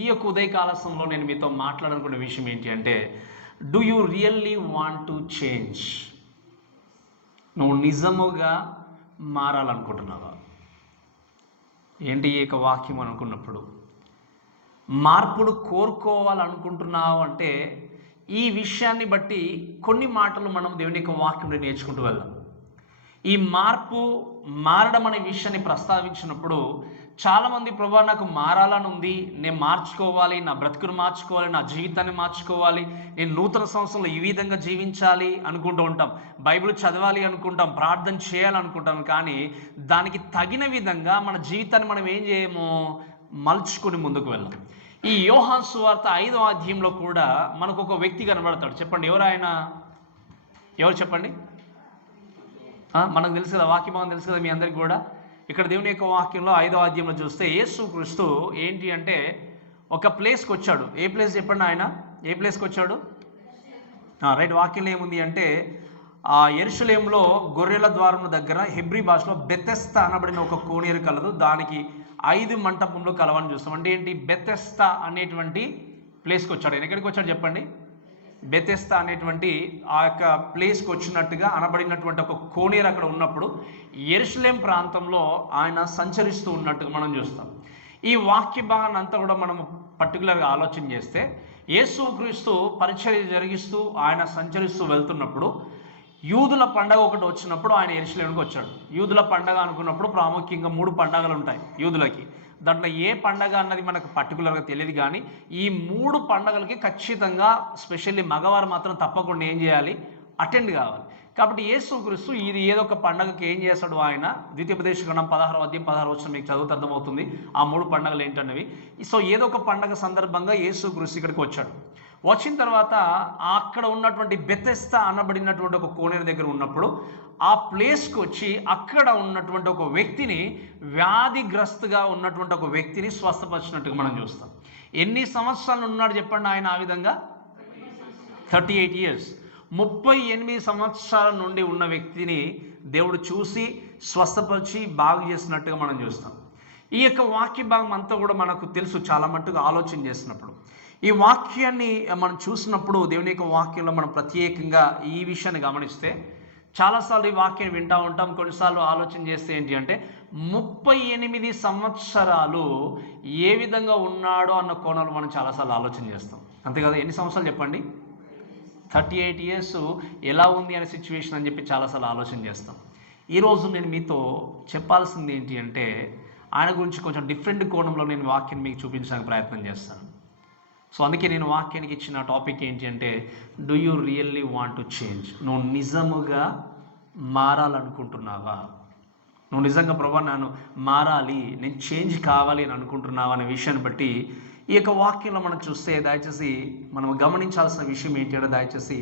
ఈ యొక్క ఉదయకాల సమయంలో నేను మీతో మాట్లాడాలనుకునే విషయం ఏంటి అంటే, do you really want to change? నువ్వు నిజముగా మారాలనుకుంటున్నావా? ఏంటి ఈ యొక్క వాక్యం అనుకున్నప్పుడు, మార్పును కోరుకోవాలనుకుంటున్నావు అంటే ఈ విషయాన్ని బట్టి కొన్ని మాటలు మనం దేవుని యొక్క వాక్యంలో నేర్చుకుంటూ వెళ్దాం. ఈ మారడం అనే విషయాన్ని ప్రస్తావించినప్పుడు చాలామంది, ప్రభా నాకు మారాలని ఉంది, నేను మార్చుకోవాలి, నా బ్రతుకును మార్చుకోవాలి, నా జీవితాన్ని మార్చుకోవాలి, నేను నూతన సంవత్సరంలో ఈ విధంగా జీవించాలి అనుకుంటూ ఉంటాం. బైబిల్ చదవాలి అనుకుంటాం, ప్రార్థన చేయాలనుకుంటాం. కానీ దానికి తగిన విధంగా మన జీవితాన్ని మనం ఏం చేయము, మలుచుకొని ముందుకు వెళ్ళాం. ఈ యోహాను సువార్త 5వ అధ్యాయంలో కూడా మనకు ఒక వ్యక్తి కనబడతాడు. చెప్పండి, ఎవరు ఆయన? ఎవరు చెప్పండి? మనకు తెలుసు కదా, వాక్యం మనకు తెలుసు కదా మీ అందరికీ కూడా. ఇక్కడ దేవుని యొక్క వాక్యంలో 5వ అధ్యాయంలో చూస్తే యేసుక్రీస్తు ఏంటి అంటే ఒక ప్లేస్కి వచ్చాడు. ఏ ప్లేస్ చెప్పండి, ఆయన ఏ ప్లేస్కి వచ్చాడు? రైట్. వాక్యంలో ఏముంది అంటే, యెరూషలేములో గొర్రెల ద్వారం దగ్గర హెబ్రీ భాషలో బెతెస్తా అనబడిన ఒక కోనేరు కలదు. దానికి 5 మంటపంలో కలవని చూస్తాం. అంటే ఏంటి? బెతెస్తా అనేటువంటి ప్లేస్కి వచ్చాడు. ఆయన ఎక్కడికి వచ్చాడు చెప్పండి? బెతెస్తా అనేటువంటి ఆ యొక్క ప్లేస్కి వచ్చినట్టుగా అనబడినటువంటి ఒక కోనేరు అక్కడ ఉన్నప్పుడు యెరూషలేం ప్రాంతంలో ఆయన సంచరిస్తూ ఉన్నట్టుగా మనం చూస్తాం. ఈ వాక్య భాగాన్ని అంతా కూడా మనం పర్టికులర్గా ఆలోచన చేస్తే, యేసుక్రీస్తు పరిచర్య జరిగిస్తూ ఆయన సంచరిస్తూ వెళ్తున్నప్పుడు యూదుల పండగ ఒకటి వచ్చినప్పుడు ఆయన యెరూషలేంకి వచ్చాడు. యూదుల పండగ అనుకున్నప్పుడు ప్రాముఖ్యంగా 3 పండగలు ఉంటాయి యూదులకి. దాంట్లో ఏ పండగ అన్నది మనకు పర్టికులర్గా తెలియదు. కానీ ఈ 3 పండగలకి ఖచ్చితంగా స్పెషల్లీ మగవారు మాత్రం తప్పకుండా ఏం చేయాలి? అటెండ్ కావాలి. కాబట్టి యేసుక్రీస్తు ఇది ఏదో ఒక పండగకి ఏం చేస్తాడు ఆయన? ద్వితీయోపదేశకాండం 16వ అధ్యాయం 16వ వచనం మీకు చదివితే అర్థమవుతుంది ఆ 3 పండగలు ఏంటన్నవి. సో ఏదో ఒక పండగ సందర్భంగా యేసుక్రీస్తు ఇక్కడికి వచ్చాడు. వచ్చిన తర్వాత అక్కడ ఉన్నటువంటి బెతెస్తా అనబడినటువంటి ఒక కోనేరు దగ్గర ఉన్నప్పుడు ఆ ప్లేస్కి వచ్చి అక్కడ ఉన్నటువంటి ఒక వ్యక్తిని, వ్యాధిగ్రస్తుగా ఉన్నటువంటి ఒక వ్యక్తిని స్వస్థపరిచినట్టుగా మనం చూస్తాం. ఎన్ని సంవత్సరాలు ఉన్నాడు చెప్పండి ఆయన? ఆ విధంగా 38 ఇయర్స్, 38 సంవత్సరాల నుండి ఉన్న వ్యక్తిని దేవుడు చూసి స్వస్థపరిచి బాగు చేసినట్టుగా మనం చూస్తాం. ఈ యొక్క వాక్య భాగం అంతా కూడా మనకు తెలుసు చాలా మట్టుగా ఆలోచన చేసినప్పుడు. ఈ వాక్యాన్ని మనం చూసినప్పుడు దేవుని యొక్క వాక్యంలో మనం ప్రత్యేకంగా ఈ విషయాన్ని గమనిస్తే, చాలాసార్లు ఈ వాక్యాన్ని వింటూ ఉంటాం, కొన్నిసార్లు ఆలోచన చేస్తే ఏంటి అంటే 38 సంవత్సరాలు ఏ విధంగా ఉన్నాడో అన్న కోణాలు మనం చాలాసార్లు ఆలోచన చేస్తాం. అంతే కదా? ఎన్ని సంవత్సరాలు చెప్పండి? 38 ఇయర్స్ ఎలా ఉంది అనే సిచ్యువేషన్ అని చెప్పి చాలాసార్లు ఆలోచన చేస్తాం. ఈరోజు నేను మీతో చెప్పాల్సింది ఏంటి అంటే, ఆయన గురించి కొంచెం డిఫరెంట్ కోణంలో నేను వాక్యాన్ని మీకు చూపించడానికి ప్రయత్నం చేస్తాను. సో అందుకే నేను వాక్యానికి ఇచ్చిన టాపిక్ ఏంటి అంటే, do you really want to change? నువ్వు నిజముగా మారాలనుకుంటున్నావా? నువ్వు నిజంగా ప్రభా నేను మారాలి, నేను చేంజ్ కావాలి అని అనుకుంటున్నావా అనే విషయాన్ని బట్టి ఈ యొక్క వాక్యంలో మనం చూస్తే, దయచేసి మనం గమనించాల్సిన విషయం ఏంటి అంటే, దయచేసి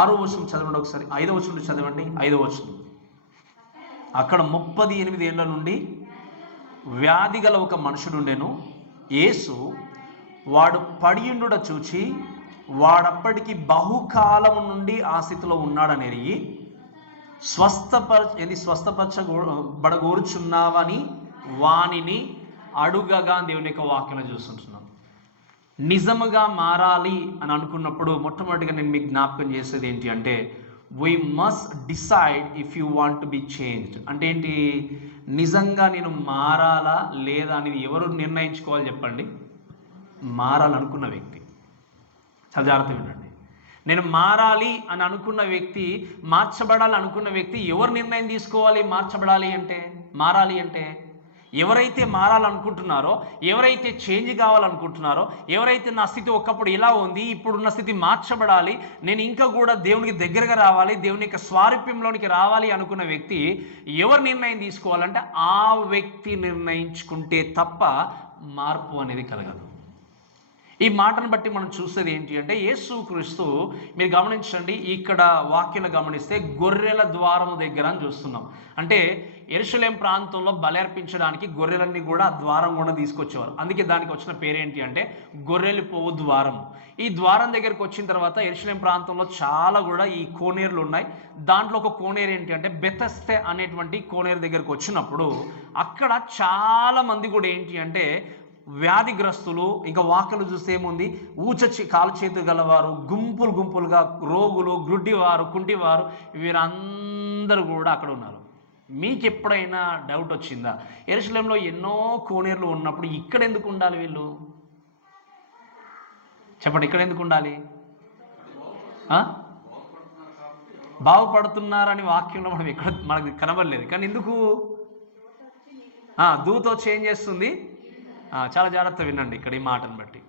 6వ వచనం చదవండి ఒకసారి. 5వ వచనం చదవండి. 5వ వచనం. అక్కడ 38 ఏళ్ల నుండి వ్యాధి గల ఒక మనుషుడు ఉండెను. యేసు వాడు పడియుండుట చూచి, వాడప్పటికి బహుకాలము నుండి ఆ స్థితిలో ఉన్నాడని ఎరిగి, స్వస్థపరచబడగోరుచున్నావని వానిని అడుగగా దేవుని యొక్క వాక్యం చూస్తుంటున్నాం. నిజముగా మారాలి అని అనుకున్నప్పుడు మొట్టమొదటిగా నేను మీకు జ్ఞాపకం చేసేది ఏంటి అంటే, we must decide if you want to be changed. అంటే ఏంటి? నిజంగా నేను మారాలా లేదా అనేది ఎవరు నిర్ణయించుకోవాలి చెప్పండి? మారాలనుకున్న వ్యక్తి. చాలా జాగ్రత్తగా వినండి. నేను మారాలి అని అనుకున్న వ్యక్తి, మార్చబడాలి అనుకున్న వ్యక్తి ఎవరు నిర్ణయం తీసుకోవాలి? మార్చబడాలి అంటే, మారాలి అంటే ఎవరైతే మారాలనుకుంటున్నారో, ఎవరైతే చేంజ్ కావాలనుకుంటున్నారో, ఎవరైతే నా స్థితి ఒకప్పుడు ఇలా ఉంది, ఇప్పుడున్న స్థితి మార్చబడాలి, నేను ఇంకా కూడా దేవునికి దగ్గరగా రావాలి, దేవుని యొక్క స్వారూప్యంలోనికి రావాలి అనుకున్న వ్యక్తి ఎవరు నిర్ణయం తీసుకోవాలంటే ఆ వ్యక్తి నిర్ణయించుకుంటే తప్ప మార్పు అనేది కలగదు. ఈ మాటను బట్టి మనం చూసేది ఏంటి అంటే, యేసుక్రీస్తు మీరు గమనించండి, ఇక్కడ వాక్యాన్ని గమనిస్తే గొర్రెల ద్వారము దగ్గర అని చూస్తున్నాం. అంటే యెరూషలేం ప్రాంతంలో బలి అర్పించడానికి గొర్రెలన్నీ కూడా ఆ ద్వారం కూడా తీసుకొచ్చేవారు. అందుకే దానికి వచ్చిన పేరేంటి అంటే గొర్రెలు పోవు ద్వారం. ఈ ద్వారం దగ్గరికి వచ్చిన తర్వాత యెరూషలేం ప్రాంతంలో చాలా కూడా ఈ కోనేరులు ఉన్నాయి. దాంట్లో ఒక కోనేరు ఏంటి అంటే బెతెస్దా అనేటువంటి కోనేరు దగ్గరికి వచ్చినప్పుడు అక్కడ చాలా మంది కూడా ఏంటి అంటే వ్యాధిగ్రస్తులు, ఇంకా వాక్యలు చూస్తే ఏముంది, కాలు చేతులు గలవారు, గుంపులుగా రోగులు, గ్రుడ్డివారు, కుంటివారు, వీరందరూ కూడా అక్కడ ఉన్నారు. మీకు ఎప్పుడైనా డౌట్ వచ్చిందా, యెరూషలేములో ఎన్నో కోనేరులు ఉన్నప్పుడు ఇక్కడ ఎందుకు ఉండాలి వీళ్ళు? చెప్పండి, ఇక్కడ ఎందుకు ఉండాలి? బాగుపడుతున్నారని వాక్యంలో మనం ఎక్కడ మనకు కనబడలేదు, కానీ ఎందుకు? దూత వచ్చి ఏం చేస్తుంది? చాలా జాగ్రత్త వినండి ఇక్కడ ఈ మాటను బట్టి.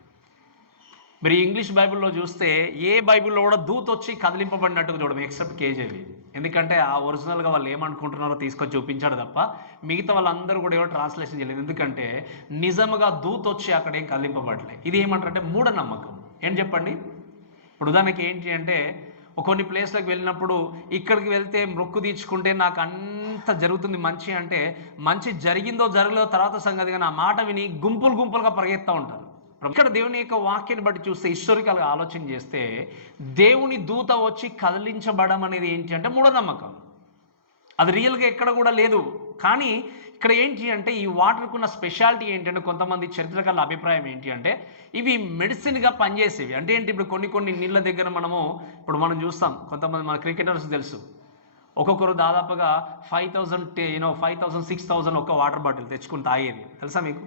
మీరు ఇంగ్లీష్ బైబిల్లో చూస్తే ఏ బైబిల్లో కూడా దూత వచ్చి కదిలింపబడినట్టుగా చూడము, ఎక్సెప్ట్ కేజీవి. ఎందుకంటే ఆ ఒరిజినల్గా వాళ్ళు ఏమనుకుంటున్నారో తీసుకొని చూపించాడు తప్ప మిగతా వాళ్ళందరూ కూడా ఎవరు ట్రాన్స్లేషన్ చేయలేదు. ఎందుకంటే నిజంగా దూత వచ్చి అక్కడ ఏం కదిలింపబడలేదు. ఇది ఏమంటారంటే మూఢనమ్మకం. ఏం చెప్పండి, ఇప్పుడు ఉదాహరణకి ఏంటి అంటే, కొన్ని ప్లేస్లకు వెళ్ళినప్పుడు ఇక్కడికి వెళ్తే మొక్కు తీర్చుకుంటే నాకు అంత జరుగుతుంది మంచి అంటే, మంచి జరిగిందో జరగలేదో తర్వాత సంగతి, కానీ ఆ మాట విని గుంపులుగా పరిగెత్తూ ఉంటారు. ఇక్కడ దేవుని యొక్క వాక్యాన్ని బట్టి చూస్తే, హిస్టారికల్గా ఆలోచన చేస్తే, దేవుని దూత వచ్చి కదిలించబడడం అనేది ఏంటి అంటే మూఢనమ్మకం. అది రియల్గా ఎక్కడ కూడా లేదు. కానీ ఇక్కడ ఏంటి అంటే, ఈ వాటర్కు ఉన్న స్పెషాలిటీ ఏంటంటే, కొంతమంది చరిత్రకారుల అభిప్రాయం ఏంటి అంటే, ఇవి మెడిసిన్గా పనిచేసేవి. అంటే ఏంటి, ఇప్పుడు కొన్ని నీళ్ళ దగ్గర ఇప్పుడు మనం చూస్తాం, కొంతమంది మన క్రికెటర్స్ తెలుసు, ఒక్కొక్కరు దాదాపుగా 5,000 6,000 ఒక వాటర్ బాటిల్ తెచ్చుకుని తాగేది తెలుసా మీకు?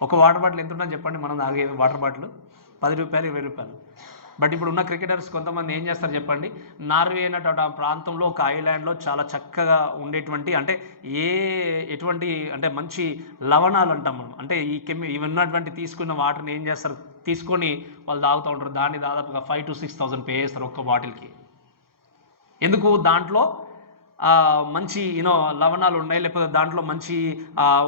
ఒక వాటర్ బాటిల్ ఎంత ఉంటుందని చెప్పండి, మనం తాగేది వాటర్ బాటిల్ 10 రూపాయలు 20 రూపాయలు. బట్ ఇప్పుడు ఉన్న క్రికెటర్స్ కొంతమంది ఏం చేస్తారు చెప్పండి, నార్వే అన్నటువంటి ఆ ప్రాంతంలో ఒక ఐలాండ్లో చాలా చక్కగా ఉండేటువంటి, అంటే ఎటువంటి అంటే మంచి లవణాలు అంటాం మనం, అంటే ఇవి ఉన్నటువంటి తీసుకున్న వాటర్ని ఏం చేస్తారు, తీసుకొని వాళ్ళు తాగుతూ ఉంటారు. దాన్ని దాదాపుగా 5,000 to 6,000 పే చేస్తారు ఒక్క బాటిల్కి. ఎందుకు? దాంట్లో మంచి లవణాలు ఉన్నాయి, లేకపోతే దాంట్లో మంచి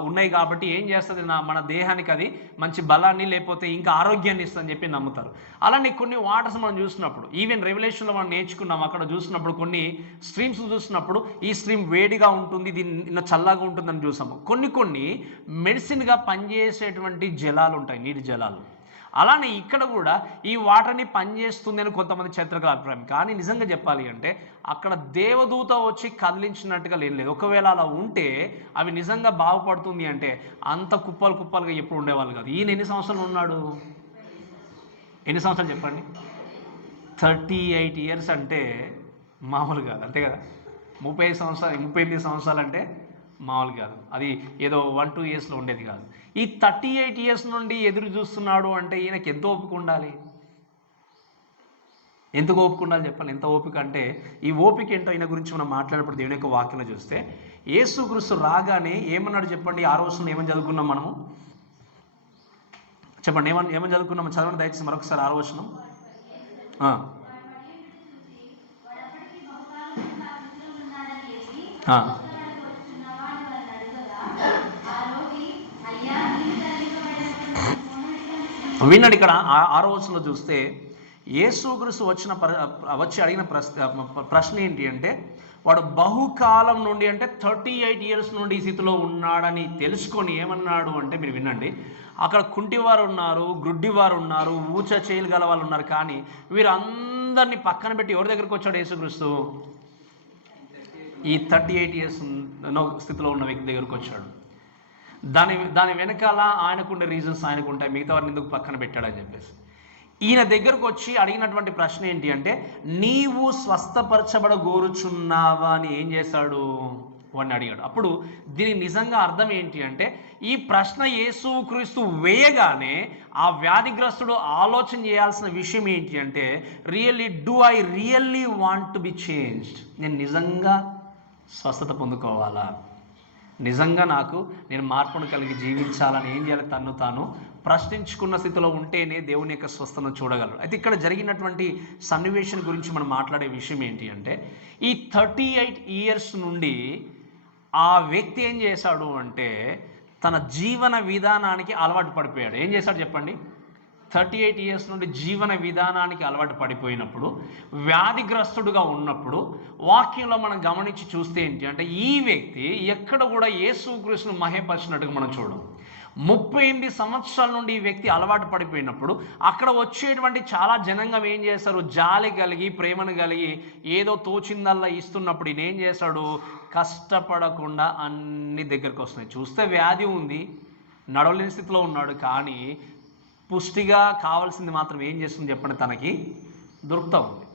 ఉన్నాయి కాబట్టి ఏం చేస్తుంది, మన దేహానికి అది మంచి బలాన్ని లేకపోతే ఇంకా ఆరోగ్యాన్ని ఇస్తుందని చెప్పి నమ్ముతారు. అలానే కొన్ని వాటర్స్ మనం చూసినప్పుడు, ఈవెన్ రెవల్యూషన్లో మనం నేర్చుకున్నాం, అక్కడ చూసినప్పుడు కొన్ని స్ట్రీమ్స్ చూసినప్పుడు ఈ స్ట్రీమ్ వేడిగా ఉంటుంది, దీన్ని చల్లగా ఉంటుందని చూసాము. కొన్ని మెడిసిన్గా పనిచేసేటువంటి జలాలు ఉంటాయి, నీటి జలాలు. అలానే ఇక్కడ కూడా ఈ వాటర్ని పనిచేస్తుంది అని కొంతమంది చరిత్రకారుల అభిప్రాయం. కానీ నిజంగా చెప్పాలి అంటే అక్కడ దేవదూత వచ్చి కదిలించినట్టుగా లేదు. ఒకవేళ అలా ఉంటే అవి నిజంగా బాగుపడుతుంది అంటే అంత కుప్పలుగా ఎప్పుడు ఉండేవాళ్ళు కాదు. ఈయన ఎన్ని సంవత్సరాలు ఉన్నాడు? ఎన్ని సంవత్సరాలు చెప్పండి? 38 years అంటే మామూలు కాదు, అంతే కదా? 38 సంవత్సరాలు అంటే మామూలు కాదు. అది ఏదో 1-2 yearsలో ఉండేది కాదు. ఈ 38 years నుండి ఎదురు చూస్తున్నాడు అంటే ఈయనకి ఎంత ఓపిక ఉండాలి? ఎంత ఓపిక ఉండాలి చెప్పండి? ఎంత ఓపిక అంటే, ఈ ఓపిక ఏంటో ఈయన గురించి మనం మాట్లాడేటప్పుడు దేవుని యొక్క వాక్యంలో చూస్తే, యేసుక్రీస్తు రాగానే ఏమన్నాడు చెప్పండి? 6వ వచనం ఏమని చదువుకున్నాం మనము? చెప్పండి, ఏమని చదువుకున్నాము? చదవండి దయచేసి మరొకసారి 6వ వచనం. విన్నాడు. ఇక్కడ 6వ వచనంలో చూస్తే యేసుక్రీస్తు వచ్చి అడిగిన ప్రశ్న ఏంటి అంటే, వాడు బహుకాలం నుండి అంటే 38 years నుండి ఈ స్థితిలో ఉన్నాడని తెలుసుకొని ఏమన్నాడు అంటే, మీరు వినండి, అక్కడ కుంటివారు ఉన్నారు, గ్రుడ్డివారు ఉన్నారు, చేయలు గల వాళ్ళు ఉన్నారు, కానీ వీరందరినీ పక్కన పెట్టి ఎవరి దగ్గరికి వచ్చాడు యేసుక్రీస్తు? ఈ 38 years స్థితిలో ఉన్న వ్యక్తి దగ్గరికి వచ్చాడు. దాని వెనకాల ఆయనకుండే రీజన్స్ ఆయనకు ఉంటాయి, మిగతా వారిని ఎందుకు పక్కన పెట్టాడని చెప్పేసి. ఈయన దగ్గరకు వచ్చి అడిగినటువంటి ప్రశ్న ఏంటి అంటే, నీవు స్వస్థపరచబడగోరుచున్నావా అని ఏం చేశాడు? వాడిని అడిగాడు. అప్పుడు దీనికి నిజంగా అర్థం ఏంటి అంటే, ఈ ప్రశ్న యేసుక్రీస్తు వేయగానే ఆ వ్యాధిగ్రస్తుడు ఆలోచన చేయాల్సిన విషయం ఏంటి అంటే, do I really want to be changed? నేను నిజంగా స్వస్థత పొందుకోవాలా? నిజంగా నేను మార్పును కలిగి జీవించాలని ఏం చేయాలి? తన్ను తాను ప్రశ్నించుకున్న స్థితిలో ఉంటేనే దేవుని యొక్క స్వస్థతను చూడగలరు. అయితే ఇక్కడ జరిగినటువంటి సన్నివేశం గురించి మనం మాట్లాడే విషయం ఏంటి అంటే, ఈ 38 years నుండి ఆ వ్యక్తి ఏం చేశాడు అంటే, తన జీవన విధానానికి అలవాటు పడిపోయాడు. ఏం చేశాడు చెప్పండి? 38 years నుండి జీవన విధానానికి అలవాటు పడిపోయినప్పుడు, వ్యాధిగ్రస్తుడుగా ఉన్నప్పుడు, వాక్యంలో మనం గమనించి చూస్తే ఏంటి అంటే, ఈ వ్యక్తి ఎక్కడ కూడా యేసుక్రీస్తును మహిమపరిచినట్టుగా మనం చూడం. 38 సంవత్సరాల నుండి ఈ వ్యక్తి అలవాటు పడిపోయినప్పుడు, అక్కడ వచ్చేటువంటి చాలా జనాంగం ఏం చేస్తారు? జాలి కలిగి, ప్రేమను కలిగి, ఏదో తోచిందల్లా ఇస్తున్నప్పుడు ఈయన ఏం చేశాడు? కష్టపడకుండా అన్ని దగ్గరకు వస్తున్నాయి. చూస్తే వ్యాధి ఉంది, నడవలేని స్థితిలో ఉన్నాడు, కానీ పుష్టిగా కావాల్సింది మాత్రం ఏం చేస్తుంది చెప్పండి, తనకి దొరుకుతూ ఉంది.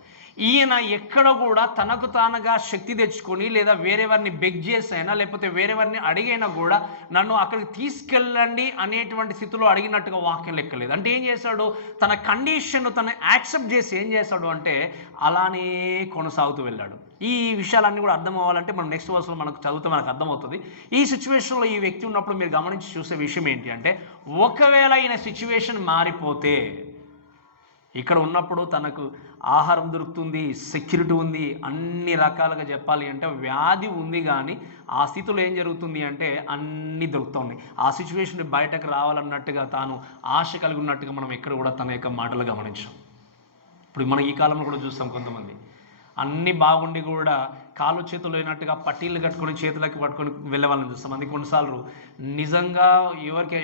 ఈయన ఎక్కడ కూడా తనకు తానుగా శక్తి తెచ్చుకొని లేదా వేరే వారిని బెగ్ చేసైనా లేకపోతే వేరే వారిని అడిగైనా కూడా నన్ను అక్కడికి తీసుకెళ్ళండి అనేటువంటి స్థితిలో అడిగినట్టుగా వాక్యం లెక్కలేదు. అంటే ఏం చేశాడు, తన కండిషన్ తను యాక్సెప్ట్ చేసి ఏం చేశాడు అంటే అలానే కొనసాగుతూ వెళ్ళాడు. ఈ విషయాలన్నీ కూడా అర్థం అవ్వాలంటే మనం నెక్స్ట్ వర్స్లో మనకు చదివితే మనకు అర్థమవుతుంది. ఈ సిచ్యువేషన్లో ఈ వ్యక్తి ఉన్నప్పుడు మీరు గమనించి చూసే విషయం ఏంటి అంటే, ఒకవేళ ఈయన సిచ్యువేషన్ మారిపోతే, ఇక్కడ ఉన్నప్పుడు తనకు ఆహారం దొరుకుతుంది, సెక్యూరిటీ ఉంది, అన్ని రకాలుగా చెప్పాలి అంటే వ్యాధి ఉంది, కానీ ఆ స్థితిలో ఏం జరుగుతుంది అంటే అన్నీ దొరుకుతూ ఉన్నాయి. ఆ సిచ్యువేషన్ బయటకు రావాలన్నట్టుగా తాను ఆశ కలిగి ఉన్నట్టుగా మనం ఎక్కడ కూడా తన యొక్క మాటలు గమనించాం. ఇప్పుడు మనం ఈ కాలంలో కూడా చూస్తాం, కొంతమంది అన్నీ బాగుండి కూడా కాలు చేతులు లేనట్టుగా పట్టీలు కట్టుకొని చేతులకి పట్టుకొని వెళ్ళే వాళ్ళని చూస్తాం. అందుకే కొన్నిసార్లు నిజంగా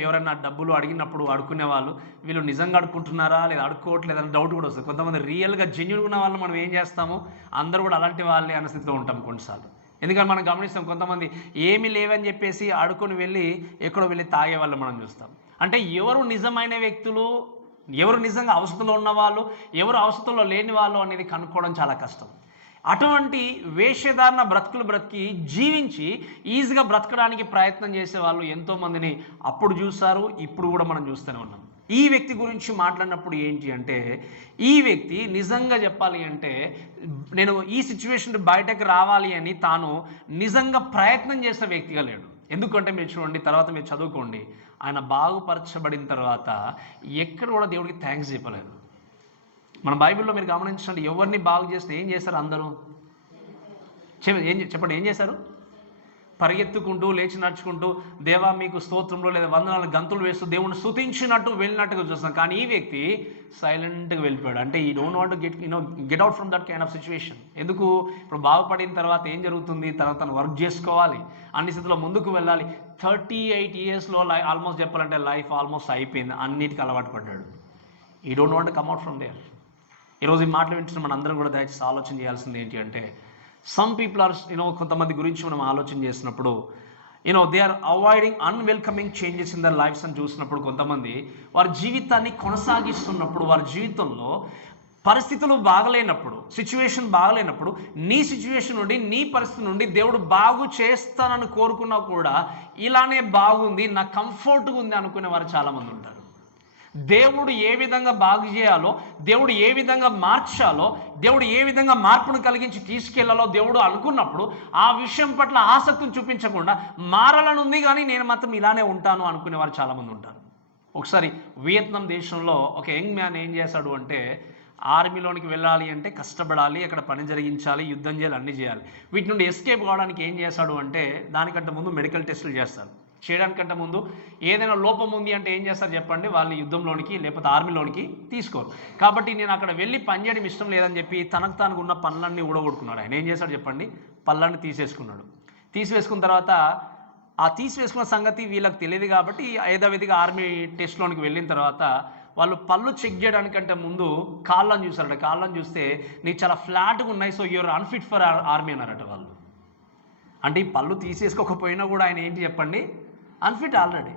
ఎవరైనా డబ్బులు అడిగినప్పుడు అడుక్కునే వాళ్ళు వీళ్ళు నిజంగా అడుక్కుంటున్నారా లేదా అడుక్కోవట్లేదని డౌట్ కూడా వస్తుంది. కొంతమంది రియల్గా జెన్యూన్గా ఉన్న వాళ్ళు మనం ఏం చేస్తాము, అందరూ కూడా అలాంటి వాళ్ళే అనే స్థితిలో ఉంటాం కొన్నిసార్లు. ఎందుకంటే మనం గమనిస్తాం, కొంతమంది ఏమీ లేవని చెప్పేసి ఆడుకొని వెళ్ళి ఎక్కడో వెళ్ళి తాగే వాళ్ళు మనం చూస్తాం. అంటే ఎవరు నిజమైన వ్యక్తులు, ఎవరు నిజంగా అవసరంలో ఉన్నవాళ్ళు, ఎవరు అవసరంలో లేని వాళ్ళు అనేది కనుక్కోవడం చాలా కష్టం. అటువంటి వేషధారణ బ్రతుకులు బ్రతికి జీవించి ఈజీగా బ్రతకడానికి ప్రయత్నం చేసేవాళ్ళు ఎంతోమందిని అప్పుడు చూస్తారు, ఇప్పుడు కూడా మనం చూస్తూనే ఉన్నాం. ఈ వ్యక్తి గురించి మాట్లాడినప్పుడు ఏంటి అంటే, ఈ వ్యక్తి నిజంగా చెప్పాలి అంటే నేను ఈ సిచ్యువేషన్ బయటకు రావాలి అని తాను నిజంగా ప్రయత్నం చేసే వ్యక్తిగా లేడు. ఎందుకంటే మీరు చూడండి, తర్వాత మీరు చదువుకోండి, ఆయన బాగుపరచబడిన తర్వాత ఎక్కడ కూడా దేవుడికి థ్యాంక్స్ చెప్పలేదు. మన బైబిల్లో మీరు గమనించండి, ఎవరిని బాగు చేస్తే ఏం చేస్తారు అందరూ చెప్పండి, ఏం చేశారు? పరిగెత్తుకుంటూ లేచి నడుచుకుంటూ దేవా మీకు స్తోత్రంలో లేదా వందనాలు గంతులు వేస్తూ దేవుని స్తుతించినట్టు వెళ్ళినట్టుగా చూస్తాం. కానీ ఈ వ్యక్తి సైలెంట్గా వెళ్ళిపోయాడు. అంటే ఈ don't want get out from that kind of situation. ఎందుకు, ఇప్పుడు బాగుపడిన తర్వాత ఏం జరుగుతుంది, తను వర్క్ చేసుకోవాలి, అన్ని స్థితిలో ముందుకు వెళ్ళాలి. 38 yearsలో ఆల్మోస్ట్ చెప్పాలంటే లైఫ్ ఆల్మోస్ట్ అయిపోయింది, అన్నిటికీ అలవాటు పడ్డాడు. ఈ don't want come at from there. ఈరోజు ఈ మాటలు వింటున్న మన అందరం కూడా దయచేసి ఆలోచన చేయాల్సింది ఏంటి అంటే, సమ్ పీపుల్ ఆర్ కొంతమంది గురించి మనం ఆలోచన చేసినప్పుడు they are avoiding unwelcoming changes in their lives అని చూసినప్పుడు, కొంతమంది వారి జీవితాన్ని కొనసాగిస్తున్నప్పుడు, వారి జీవితంలో పరిస్థితులు బాగలేనప్పుడు, సిచ్యువేషన్ బాగలేనప్పుడు, నీ సిచ్యువేషన్ నుండి, నీ పరిస్థితి నుండి దేవుడు బాగు చేస్తానని కోరుకున్నా కూడా ఇలానే బాగుంది, నా కంఫర్ట్గా ఉంది అనుకునే వారు చాలామంది ఉంటారు. దేవుడు ఏ విధంగా బాగు చేయాలో, దేవుడు ఏ విధంగా మార్చాలో, దేవుడు ఏ విధంగా మార్పును కలిగించి తీసుకెళ్లాలో దేవుడు అనుకున్నప్పుడు ఆ విషయం పట్ల ఆసక్తిని చూపించకుండా మారాలనుంది కానీ నేను మాత్రం ఇలానే ఉంటాను అనుకునే వారు చాలామంది ఉంటారు. ఒకసారి వియత్నాం దేశంలో ఒక యంగ్ మ్యాన్ ఏం చేశాడు అంటే, ఆర్మీలోనికి వెళ్ళాలి అంటే కష్టపడాలి, అక్కడ పని జరిగించాలి, యుద్ధం చేయాలి, అన్నీ చేయాలి. వీటి నుండి ఎస్కేప్ కావడానికి ఏం చేశాడు అంటే, దానికంటే ముందు మెడికల్ టెస్టులు చేస్తారు. చేయడానికంటే ముందు ఏదైనా లోపం ఉంది అంటే ఏం చేస్తారు చెప్పండి, వాళ్ళని యుద్ధంలోనికి లేకపోతే ఆర్మీలోనికి తీసుకోరు. కాబట్టి నేను అక్కడ వెళ్ళి పని చేయడం ఇష్టం లేదని చెప్పి తనకు తానుకు ఉన్న పనులన్నీ ఊడగొట్టుకున్నాడు. ఆయన ఏం చేశాడు చెప్పండి, పళ్ళన్నీ తీసేసుకున్నాడు. తీసివేసుకున్న తర్వాత ఆ తీసివేసుకున్న సంగతి వీళ్ళకి తెలియదు కాబట్టి యథావిధిగా ఆర్మీ టెస్ట్లోనికి వెళ్ళిన తర్వాత వాళ్ళు పళ్ళు చెక్ చేయడానికంటే ముందు కాళ్ళని చూసారట. కాళ్ళని చూస్తే నీకు చాలా ఫ్లాట్గా ఉన్నాయి, so you're unfit for army అన్నారట వాళ్ళు. అంటే ఈ పళ్ళు తీసేసుకోకపోయినా కూడా ఆయన ఏంటి చెప్పండి, అన్ఫిట్ ఆల్రెడీ.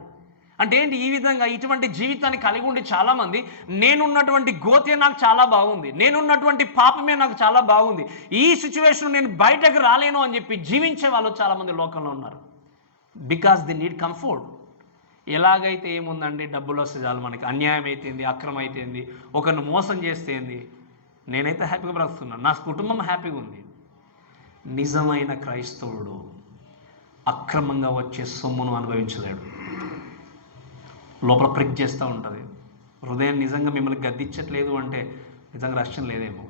అంటే ఏంటి, ఈ విధంగా ఇటువంటి జీవితాన్ని కలిగి ఉండి చాలామంది నేనున్నటువంటి గోతే నాకు చాలా బాగుంది, నేనున్నటువంటి పాపమే నాకు చాలా బాగుంది, ఈ సిచ్యువేషన్ నేను బయటకు రాలేను అని చెప్పి జీవించే వాళ్ళు చాలామంది లోకంలో ఉన్నారు. Because the need comfort. ఎలాగైతే ఏముందండి, డబ్బులు వస్తే చాలు, మనకి అన్యాయం అయితేంది, అక్రమం అయితేంది, ఒకరిని మోసం చేస్తేంది, నేనైతే హ్యాపీగా బ్రతుకుతున్నాను, నా కుటుంబం హ్యాపీగా ఉంది. నిజమైన క్రైస్తవుడు అక్రమంగా వచ్చే సొమ్మును అనుభవించలేడు. లోపల ప్రిక్ చేస్తూ ఉంటుంది. హృదయం నిజంగా మిమ్మల్ని గద్దించట్లేదు అంటే నిజంగా రక్షణ లేదేమో.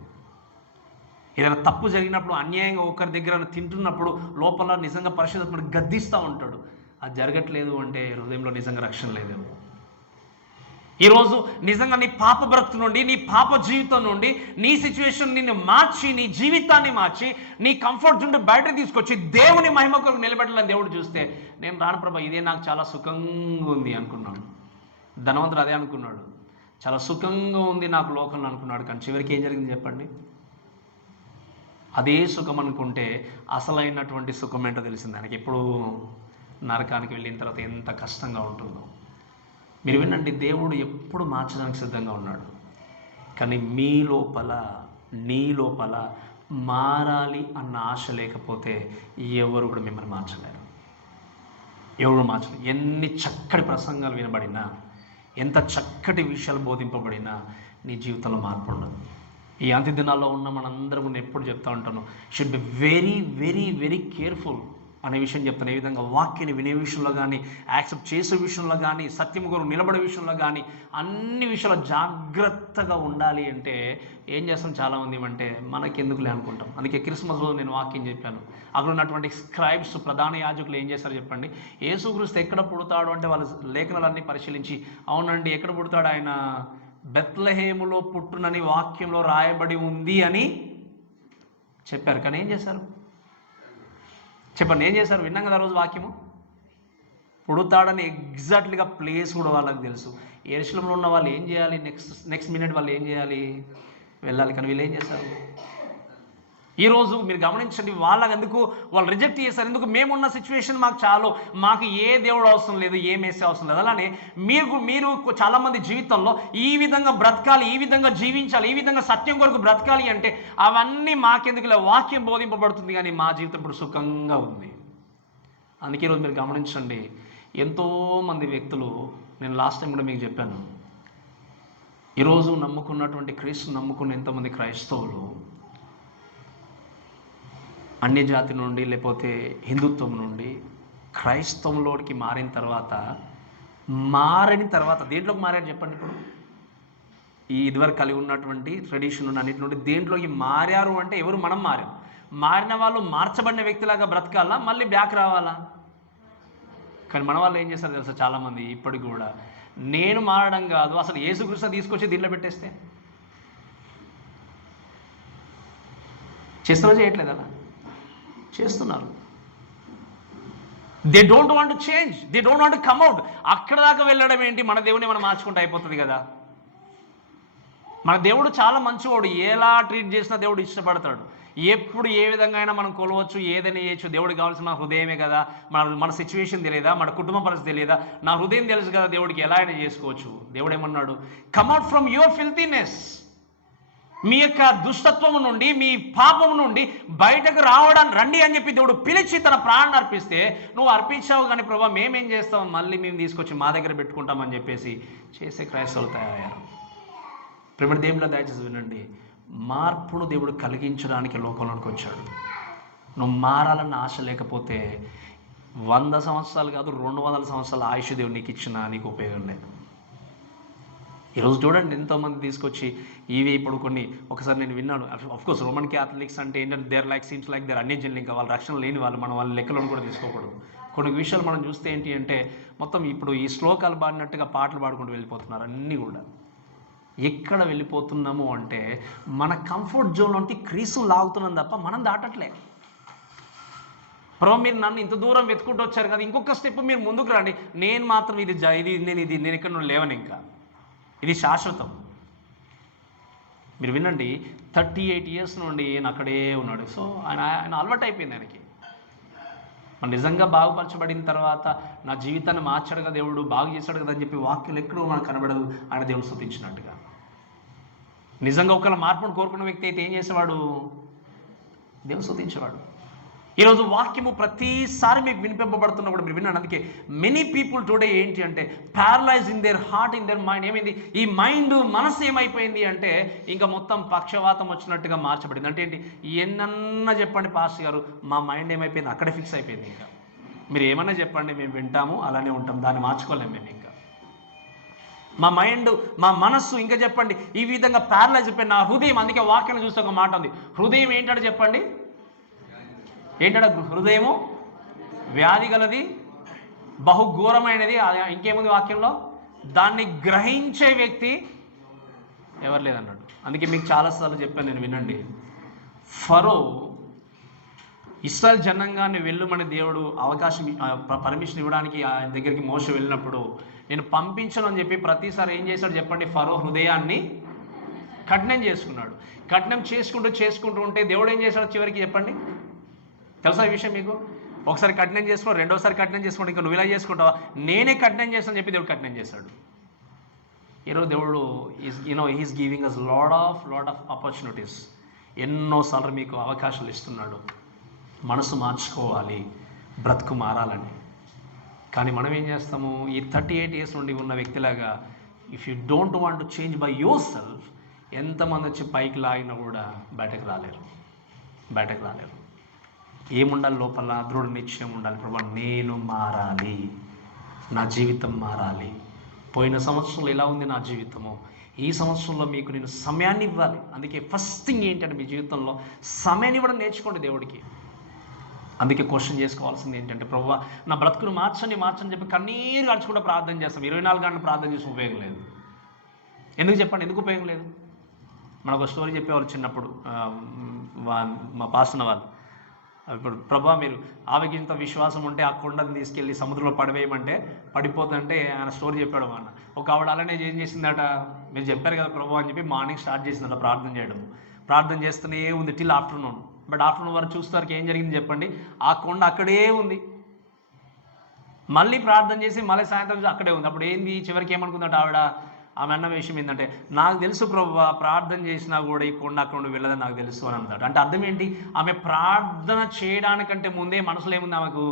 ఏదైనా తప్పు జరిగినప్పుడు, అన్యాయంగా ఒకరి దగ్గర తింటున్నప్పుడు లోపల నిజంగా పరిశుద్ధాత్ముడు గద్దిస్తూ ఉంటాడు. అది జరగట్లేదు అంటే హృదయంలో నిజంగా రక్షణ లేదేమో. ఈరోజు నిజంగా నీ పాప బ్రతుకు నుండి, నీ పాప జీవితం నుండి, నీ సిచ్యువేషన్ నిన్ను మార్చి, నీ జీవితాన్ని మార్చి, నీ కంఫర్ట్ నుండి బయట తీసుకొచ్చి దేవుని మహిమ కొరకు నిలబెట్టాలని దేవుడు చూస్తే, నేను రాను ప్రభా, ఇదే నాకు చాలా సుఖంగా ఉంది అనుకున్నాడు. ధనవంతుడు అదే అనుకున్నాడు, చాలా సుఖంగా ఉంది నాకు లోకంలో అనుకున్నాడు. కానీ చివరికి ఏం జరిగింది చెప్పండి? అదే సుఖం అనుకుంటే అసలైనటువంటి సుఖం ఏంటో తెలిసింది ఆయనకి. ఎప్పుడు నరకానికి వెళ్ళిన తర్వాత ఎంత కష్టంగా ఉంటుందో. మీరు వినండి, దేవుడు ఎప్పుడు మార్చడానికి సిద్ధంగా ఉన్నాడు. కానీ మీ లోపల, నీ లోపల మారాలి అన్న ఆశ లేకపోతే ఎవరు కూడా మిమ్మల్ని మార్చలేరు. ఎవరు మార్చలేరు. ఎన్ని చక్కటి ప్రసంగాలు వినబడినా, ఎంత చక్కటి విషయాలు బోధింపబడినా నీ జీవితంలో మార్పు ఉండదు. ఈ అంత్య దినాల్లో ఉన్న మనందరం నేను ఎప్పుడు చెప్తా ఉంటాను, should be very very very careful అనే విషయం చెప్తాను. ఏ విధంగా వాక్యాన్ని వినే విషయంలో కానీ, యాక్సెప్ట్ చేసే విషయంలో కానీ, సత్యం కొరకు నిలబడే విషయంలో కానీ, అన్ని విషయాల్లో జాగ్రత్తగా ఉండాలి. అంటే ఏం చేస్తాం చాలామంది అంటే మనకెందుకులే అనుకుంటాం. అందుకే క్రిస్మస్ రోజు నేను వాక్యం చెప్పాను. అక్కడ ఉన్నటువంటి స్క్రైబ్స్, ప్రధాన యాజకులు ఏం చేశారు చెప్పండి? యేసుక్రీస్తు ఎక్కడ పుడతాడు అంటే వాళ్ళ లేఖనాలన్నీ పరిశీలించి, అవునండి ఎక్కడ పుడతాడు ఆయన, బెత్లెహేములో పుట్టునని వాక్యంలో రాయబడి ఉంది అని చెప్పారు. కానీ ఏం చేశారు చెప్పండి? ఏం చేశారు? విన్నాం కదా రోజు వాక్యము. పుడతాడని ఎగ్జాక్ట్లీగా ప్లేస్ కూడా వాళ్ళకి తెలుసు. యెరూషలేములో ఉన్న వాళ్ళు ఏం చేయాలి? నెక్స్ట్ మినిట్ వాళ్ళు ఏం చేయాలి? వెళ్ళాలి. కానీ వీళ్ళు ఏం చేశారు? ఈరోజు మీరు గమనించండి, వాళ్ళకెందుకు వాళ్ళు రిజెక్ట్ చేశారు? ఎందుకు? మేమున్న సిచ్యువేషన్ మాకు చాలు, మాకు ఏ దేవుడు అవసరం లేదు, ఏ మేసే అవసరం లేదు. అలానే మీరు చాలామంది జీవితంలో ఈ విధంగా బ్రతకాలి, ఈ విధంగా జీవించాలి, ఈ విధంగా సత్యం కొరకు బ్రతకాలి అంటే అవన్నీ మాకెందుకులే, వాక్యం బోధింపబడుతుంది కానీ మా జీవితం ఇప్పుడు సుఖంగా ఉంది. అందుకే ఈరోజు మీరు గమనించండి, ఎంతోమంది వ్యక్తులు, నేను లాస్ట్ టైం కూడా మీకు చెప్పాను, ఈరోజు నమ్ముకున్నటువంటి క్రీస్తుని నమ్ముకున్న ఎంతోమంది క్రైస్తవులు అన్యజాతి నుండి లేకపోతే హిందుత్వం నుండి క్రైస్తవంలోకి మారిన తర్వాత దేంట్లోకి మారారు చెప్పండి? ఇప్పుడు ఈ ఇదివరకు కలిగి ఉన్నటువంటి ట్రెడిషన్ అన్నిటి నుండి దేంట్లోకి మారారు అంటే ఎవరు? మనం మారాం. మారిన వాళ్ళు మార్చబడిన వ్యక్తిలాగా బ్రతకాలా, మళ్ళీ బ్యాక్ రావాలా? కానీ మన వాళ్ళు ఏం చేస్తారు తెలుసా? చాలామంది ఇప్పటికి కూడా నేను మారడం కాదు, అసలు యేసుక్రీస్తు తీసుకొచ్చి దీంట్లో పెట్టేస్తే చేస్తారో చేయట్లేదు, అలా చేస్తున్నారు. They don't want to change, they don't want to come out. అక్కడ దాకా వెళ్ళడం ఏంటి? మన దేవుని మనం మార్చుకుంటే అయిపోతుంది కదా. మన దేవుడు చాలా మంచివాడు, ఎలా ట్రీట్ చేసినా దేవుడు ఇష్టపడతాడు. ఎప్పుడు ఏ విధంగా అయినా మనం కొలవచ్చు, ఏదైనా చేయొచ్చు. దేవుడికి కావాల్సిన మన హృదయమే కదా. మన సిచ్యువేషన్ తెలియదా? మన కుటుంబ పరిస్థితి తెలియదా? నా హృదయం తెలుసు కదా, దేవుడికి ఎలా అయినా చేసుకోవచ్చు. దేవుడు ఏమన్నాడు? Come out from your filthiness. మీ యొక్క దుష్టత్వము నుండి, మీ పాపము నుండి బయటకు రావడానికి రండి అని చెప్పి దేవుడు పిలిచి తన ప్రాణాన్ని అర్పిస్తే, నువ్వు అర్పించావు కానీ ప్రభా మేమేం చేస్తాం, మళ్ళీ మేము తీసుకొచ్చి మా దగ్గర పెట్టుకుంటామని చెప్పేసి చేసే క్రైస్తవులు తయారయ్యారు. ప్రేమ దేవుళ్ళ దయచేసి వినండి, మార్పును దేవుడు కలిగించడానికి లోకంలోకి వచ్చాడు. నువ్వు మారాలన్న ఆశ లేకపోతే 100 సంవత్సరాలు కాదు, 200 సంవత్సరాల ఆయుష్ దేవుడు నీకు ఇచ్చినా నీకు ఉపయోగం లేదు. ఈరోజు చూడండి, ఎంతోమంది తీసుకొచ్చి ఇవి ఇప్పుడు కొన్ని, ఒకసారి నేను విన్నాను, అఫ్కోర్స్ రోమన్ క్యాథలిక్స్ అంటే ఏంటంటే they're like seems like they're అన్యజనులు, ఇంకా వాళ్ళ రక్షణ లేని వాళ్ళు, మనం వాళ్ళ లెక్కలను కూడా తీసుకోకూడదు. కొన్ని విషయాలు మనం చూస్తే ఏంటి అంటే మొత్తం ఇప్పుడు ఈ శ్లోకాలు పాడినట్టుగా పాటలు పాడుకుంటూ వెళ్ళిపోతున్నారు. అన్నీ కూడా ఎక్కడ వెళ్ళిపోతున్నాము అంటే మన కంఫర్ట్ జోన్లోంటి క్రీస్తుని లాగుతున్నాం తప్ప మనం దాటట్లే. ప్రభు మీరు నన్ను ఇంత దూరం వెతుకుంటూ వచ్చారు కదా, ఇంకొక స్టెప్ మీరు ముందుకు రండి. నేను మాత్రం నేను ఇక్కడ నుండి లేవను, ఇంకా ఇది శాశ్వతం. మీరు వినండి, 38 years నుండి ఈయన అక్కడే ఉన్నాడు. సో ఆయన అలవాటు అయిపోయింది ఆయనకి. మన నిజంగా బాగుపరచబడిన తర్వాత నా జీవితాన్ని మార్చాడు కదా దేవుడు, బాగు చేశాడు కదా అని చెప్పి వాక్యం ఎక్కడో మనకు కనబడదు ఆయన దేవుడు స్తుతించినట్టుగా. నిజంగా ఒకవేళ మార్పును కోరుకున్న వ్యక్తి అయితే ఏం చేసేవాడు? దేవుడు స్తుతించేవాడు. ఈరోజు వాక్యము ప్రతిసారి మీకు వినిపింపబడుతున్నా కూడా మీరు విన్నాను. అందుకే మెనీ పీపుల్ టుడే ఏంటి అంటే paralyse in their heart, in their mind. ఏమైంది? ఈ మనసు ఏమైపోయింది అంటే ఇంకా మొత్తం పక్షవాతం వచ్చినట్టుగా మార్చబడింది. అంటే ఏంటి? ఎన్నన్నా చెప్పండి పాస్టర్ గారు, మా మైండ్ ఏమైపోయింది? అక్కడే ఫిక్స్ అయిపోయింది. ఇంకా మీరు ఏమన్నా చెప్పండి, మేము వింటాము, అలానే ఉంటాం, దాన్ని మార్చుకోలేము మేము. ఇంకా మా మైండ్, మా మనస్సు ఇంకా చెప్పండి ఈ విధంగా ప్యారలైజ్ అయిపోయింది. నా హృదయం, అందుకే వాక్యాన్ని చూస్తే ఒక మాట ఉంది, హృదయం ఏంటంటే చెప్పండి, ఏంటంటే హృదయము వ్యాధి గలది, బహుఘోరమైనది. ఇంకేముంది వాక్యంలో? దాన్ని గ్రహించే వ్యక్తి ఎవరు లేదన్నాడు. అందుకే మీకు చాలాసార్లు చెప్పాను నేను, వినండి. ఫరో ఇశ్రాయేల్ జనాంగాన్ని వెళ్ళమని దేవుడు పర్మిషన్ ఇవ్వడానికి ఆయన దగ్గరికి మోషే వెళ్ళినప్పుడు నేను పంపించను అని చెప్పి ప్రతిసారి ఏం చేశాడు చెప్పండి? ఫరో హృదయాన్ని కఠినం చేసుకున్నాడు. కఠినం చేసుకుంటూ ఉంటే దేవుడు ఏం చేశాడు చివరికి చెప్పండి? తెలుసా ఈ విషయం మీకు? ఒకసారి కఠినం చేసుకో, రెండోసారి కఠినం చేసుకోండి, ఇంకా నువ్వు ఇలా చేసుకుంటావా, నేనే కఠినం చేస్తాను చెప్పి దేవుడు కఠినం చేశాడు. ఈరోజు దేవుడు he's giving us lot of opportunities. ఎన్నోసార్లు మీకు అవకాశాలు ఇస్తున్నాడు మనసు మార్చుకోవాలి, బ్రతుకు మారాలని. కానీ మనం ఏం చేస్తాము? ఈ 38 years నుండి ఉన్న వ్యక్తిలాగా if you don't want to change by your self, ఎంతమంది వచ్చి పైకి లాగినా కూడా బయటకు రాలేరు. ఏముండాలి లోపల? దృఢ నిశ్చయం ఉండాలి. ప్రభా, నేను మారాలి, నా జీవితం మారాలి. పోయిన సంవత్సరంలో ఎలా ఉంది నా జీవితము, ఈ సంవత్సరంలో మీకు నేను సమయాన్ని ఇవ్వాలి. అందుకే ఫస్ట్ థింగ్ ఏంటంటే మీ జీవితంలో సమయాన్ని ఇవ్వడం నేర్చుకోండి దేవుడికి. అందుకే క్వశ్చన్ చేసుకోవాల్సింది ఏంటంటే, ప్రభువా నా బ్రతుకును మార్చని చెప్పి కన్నీరు కాల్చుకుంటూ ప్రార్థన చేస్తాం. 24 గంటలు ప్రార్థన చేసి ఉపయోగం లేదు. ఎందుకు చెప్పండి? ఎందుకు ఉపయోగం లేదు? మనకు ఒక స్టోరీ చెప్పేవాళ్ళు చిన్నప్పుడు, మా పాస్టర్ వాళ్ళు. ఇప్పుడు ప్రభా మీరు ఆవగింత విశ్వాసం ఉంటే ఆ కొండని తీసుకెళ్ళి సముద్రంలో పడివేయమంటే పడిపోతుంటే ఆయన స్టోరీ చెప్పాడు. అన్న ఒక ఆవిడ అలానే ఏం చేసిందట, మీరు చెప్పారు కదా ప్రభా అని చెప్పి మార్నింగ్ స్టార్ట్ చేసిందట ప్రార్థన చేయడం. ప్రార్థన చేస్తూనే ఉంది టిల్ ఆఫ్టర్నూన్. బట్ ఆఫ్టర్నూన్ వరకు చూస్తారు ఏం జరిగింది చెప్పండి? ఆ కొండ అక్కడే ఉంది. మళ్ళీ ప్రార్థన చేసి మళ్ళీ సాయంత్రం అక్కడే ఉంది. అప్పుడు ఏంది చివరికి ఏమనుకుందట ఆవిడ? ఆమె అన్న విషయం ఏంటంటే, నాకు తెలుసు ప్రభువా ప్రార్థన చేసినా కూడా ఈ కొండ అక్కడ నుండి వెళ్ళదని నాకు తెలుసు అని అన్నమాట. అంటే అర్థం ఏంటి? ఆమె ప్రార్థన చేయడానికంటే ముందే మనసులో ఏముంది ఆమెకు?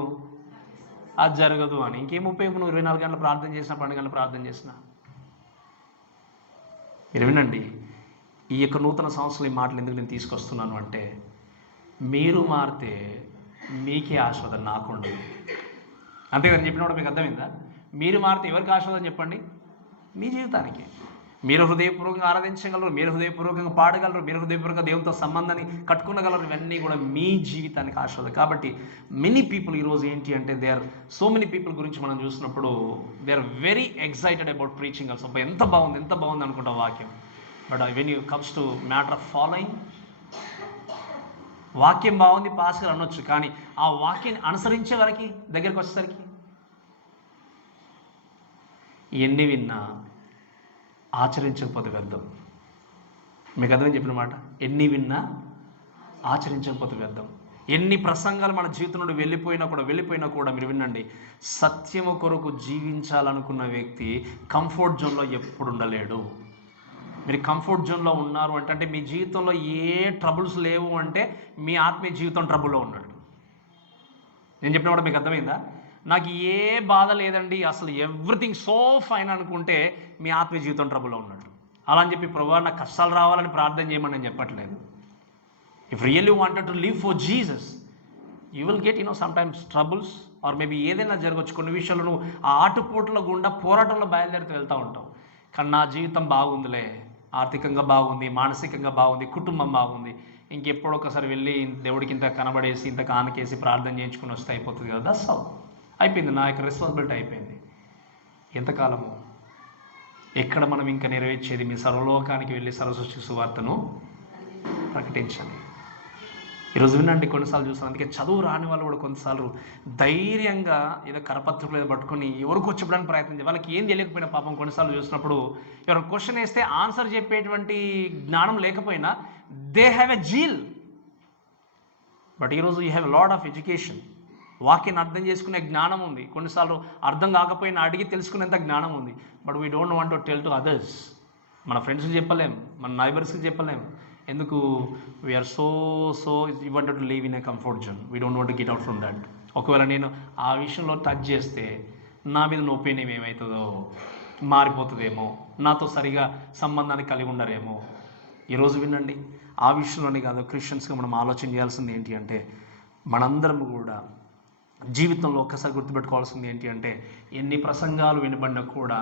అది జరగదు అని. ఇంకేం ఉపయోగం నువ్వు 24 గంటలు ప్రార్థన చేసినా, 12 గంటలు ప్రార్థన చేసినా? మీరు వినండి, ఈ యొక్క నూతన సంవత్సరం ఈ మాటలు ఎందుకు నేను తీసుకొస్తున్నాను అంటే, మీరు మారితే మీకే ఆస్వాదన, నాకు ఉండదు. అంతేగాని చెప్పినప్పుడు మీకు అర్థమైందా? మీరు మారితే ఎవరికి ఆస్వాదం చెప్పండి? మీ జీవితానికి. మీరు హృదయపూర్వకంగా ఆరాధించగలరు, మీరు హృదయపూర్వకంగా పాడగలరు, మీరు హృదయపూర్వకంగా దేవునితో సంబంధాన్ని కట్టుకునగలరు. ఇవన్నీ కూడా మీ జీవితానికి ఆస్వాదం. కాబట్టి మెనీ పీపుల్ ఈరోజు ఏంటి అంటే, they are so many people గురించి మనం చూసినప్పుడు they are very excited about preaching also. ఎంత బాగుంది అనుకుంటా వాక్యం. But when you comes to matter of following, వాక్యం బాగుంది పాస్టర్ అనొచ్చు, కానీ ఆ వాక్యాన్ని అనుసరించే వరకు దగ్గరికి వచ్చేసరికి ఎన్ని విన్నా ఆచరించకపోతే వ్యర్థం. మీకు అర్థమని చెప్పిన మాట, ఎన్ని విన్నా ఆచరించకపోతే వ్యర్థం. ఎన్ని ప్రసంగాలు మన జీవితం నుండి వెళ్ళిపోయినా కూడా మీరు వినండి, సత్యము కొరకు జీవించాలనుకున్న వ్యక్తి కంఫర్ట్ జోన్లో ఎప్పుడు ఉండలేడు. మీరు కంఫర్ట్ జోన్లో ఉన్నారు అంటే మీ జీవితంలో ఏ ట్రబుల్స్ లేవు అంటే మీ ఆత్మీయ జీవితం ట్రబుల్లో ఉన్నాడు. నేను చెప్పిన కూడా మీకు అర్థమైందా? నాకు ఏ బాధ లేదండి, అసలు ఎవ్రీథింగ్ సో ఫైన్ అనుకుంటే మీ ఆత్మీయ జీవితం ట్రబుల్లో ఉన్నాడు. అలా అని చెప్పి ప్రభువా నాకు కష్టాలు రావాలని ప్రార్థన చేయమని నేను చెప్పట్లేదు. If really wanted to live for Jesus, you will get sometimes troubles or maybe ఏదైనా జరగవచ్చు. కొన్ని విషయాలు నువ్వు ఆ ఆటుపోట్ల గుండా పోరాటంలో బయలుదేరుతూ వెళ్తూ ఉంటావు. కానీ నా జీవితం బాగుందిలే, ఆర్థికంగా బాగుంది, మానసికంగా బాగుంది, కుటుంబం బాగుంది, ఇంకెప్పుడో ఒకసారి వెళ్ళి దేవుడికి ఇంత కనబడేసి ఇంత కానుకేసి ప్రార్థన చేయించుకుని వస్తే అయిపోతుంది కదా. That's all. అయిపోయింది, నా యొక్క రెస్పాన్సిబిలిటీ అయిపోయింది. ఎంతకాలము? ఎక్కడ మనం ఇంకా నెరవేర్చేది? మీ సర్వలోకానికి వెళ్ళి సర్వసృష్టి సువార్తను ప్రకటించాలి. ఈరోజు వినండి, కొన్నిసార్లు చూస్తాను, అందుకే చదువు రాని వాళ్ళు కూడా కొన్నిసార్లు ధైర్యంగా ఏదో కరపత్రికలు ఏదో పట్టుకొని ఎవరికి వచ్చేప్పడానికి ప్రయత్నించారు. వాళ్ళకి ఏం తెలియకపోయినా పాపం కొన్నిసార్లు చూసినప్పుడు ఎవరైనా క్వశ్చన్ వేస్తే ఆన్సర్ చెప్పేటువంటి జ్ఞానం లేకపోయినా they have a zeal. But ఈరోజు you have lot of education. వాక్యాన్ని అర్థం చేసుకునే జ్ఞానం ఉంది, కొన్నిసార్లు అర్థం కాకపోయినా అడిగి తెలుసుకునేంత జ్ఞానం ఉంది. But we don't want to tell to others. మన ఫ్రెండ్స్కి చెప్పలేం, మన నైబర్స్కి చెప్పలేం. ఎందుకు? We're so you wanted to live in a comfort zone. We don't want to get out from that. ఒకవేళ నేను ఆ విషయంలో టచ్ చేస్తే నా మీద ఒపీనియన్ ఏమవుతుందో, మారిపోతుందేమో, నాతో సరిగా సంబంధాన్ని కలిగి ఉండరేమో. ఈరోజు వినండి, ఆ విషయంలోనే కాదు, క్రిస్టియన్స్గా మనం ఆలోచన చేయాల్సింది ఏంటి అంటే, మనందరం కూడా జీవితంలో ఒక్కసారి గుర్తుపెట్టుకోవాల్సింది ఏంటి అంటే, ఎన్ని ప్రసంగాలు వినబడినా కూడా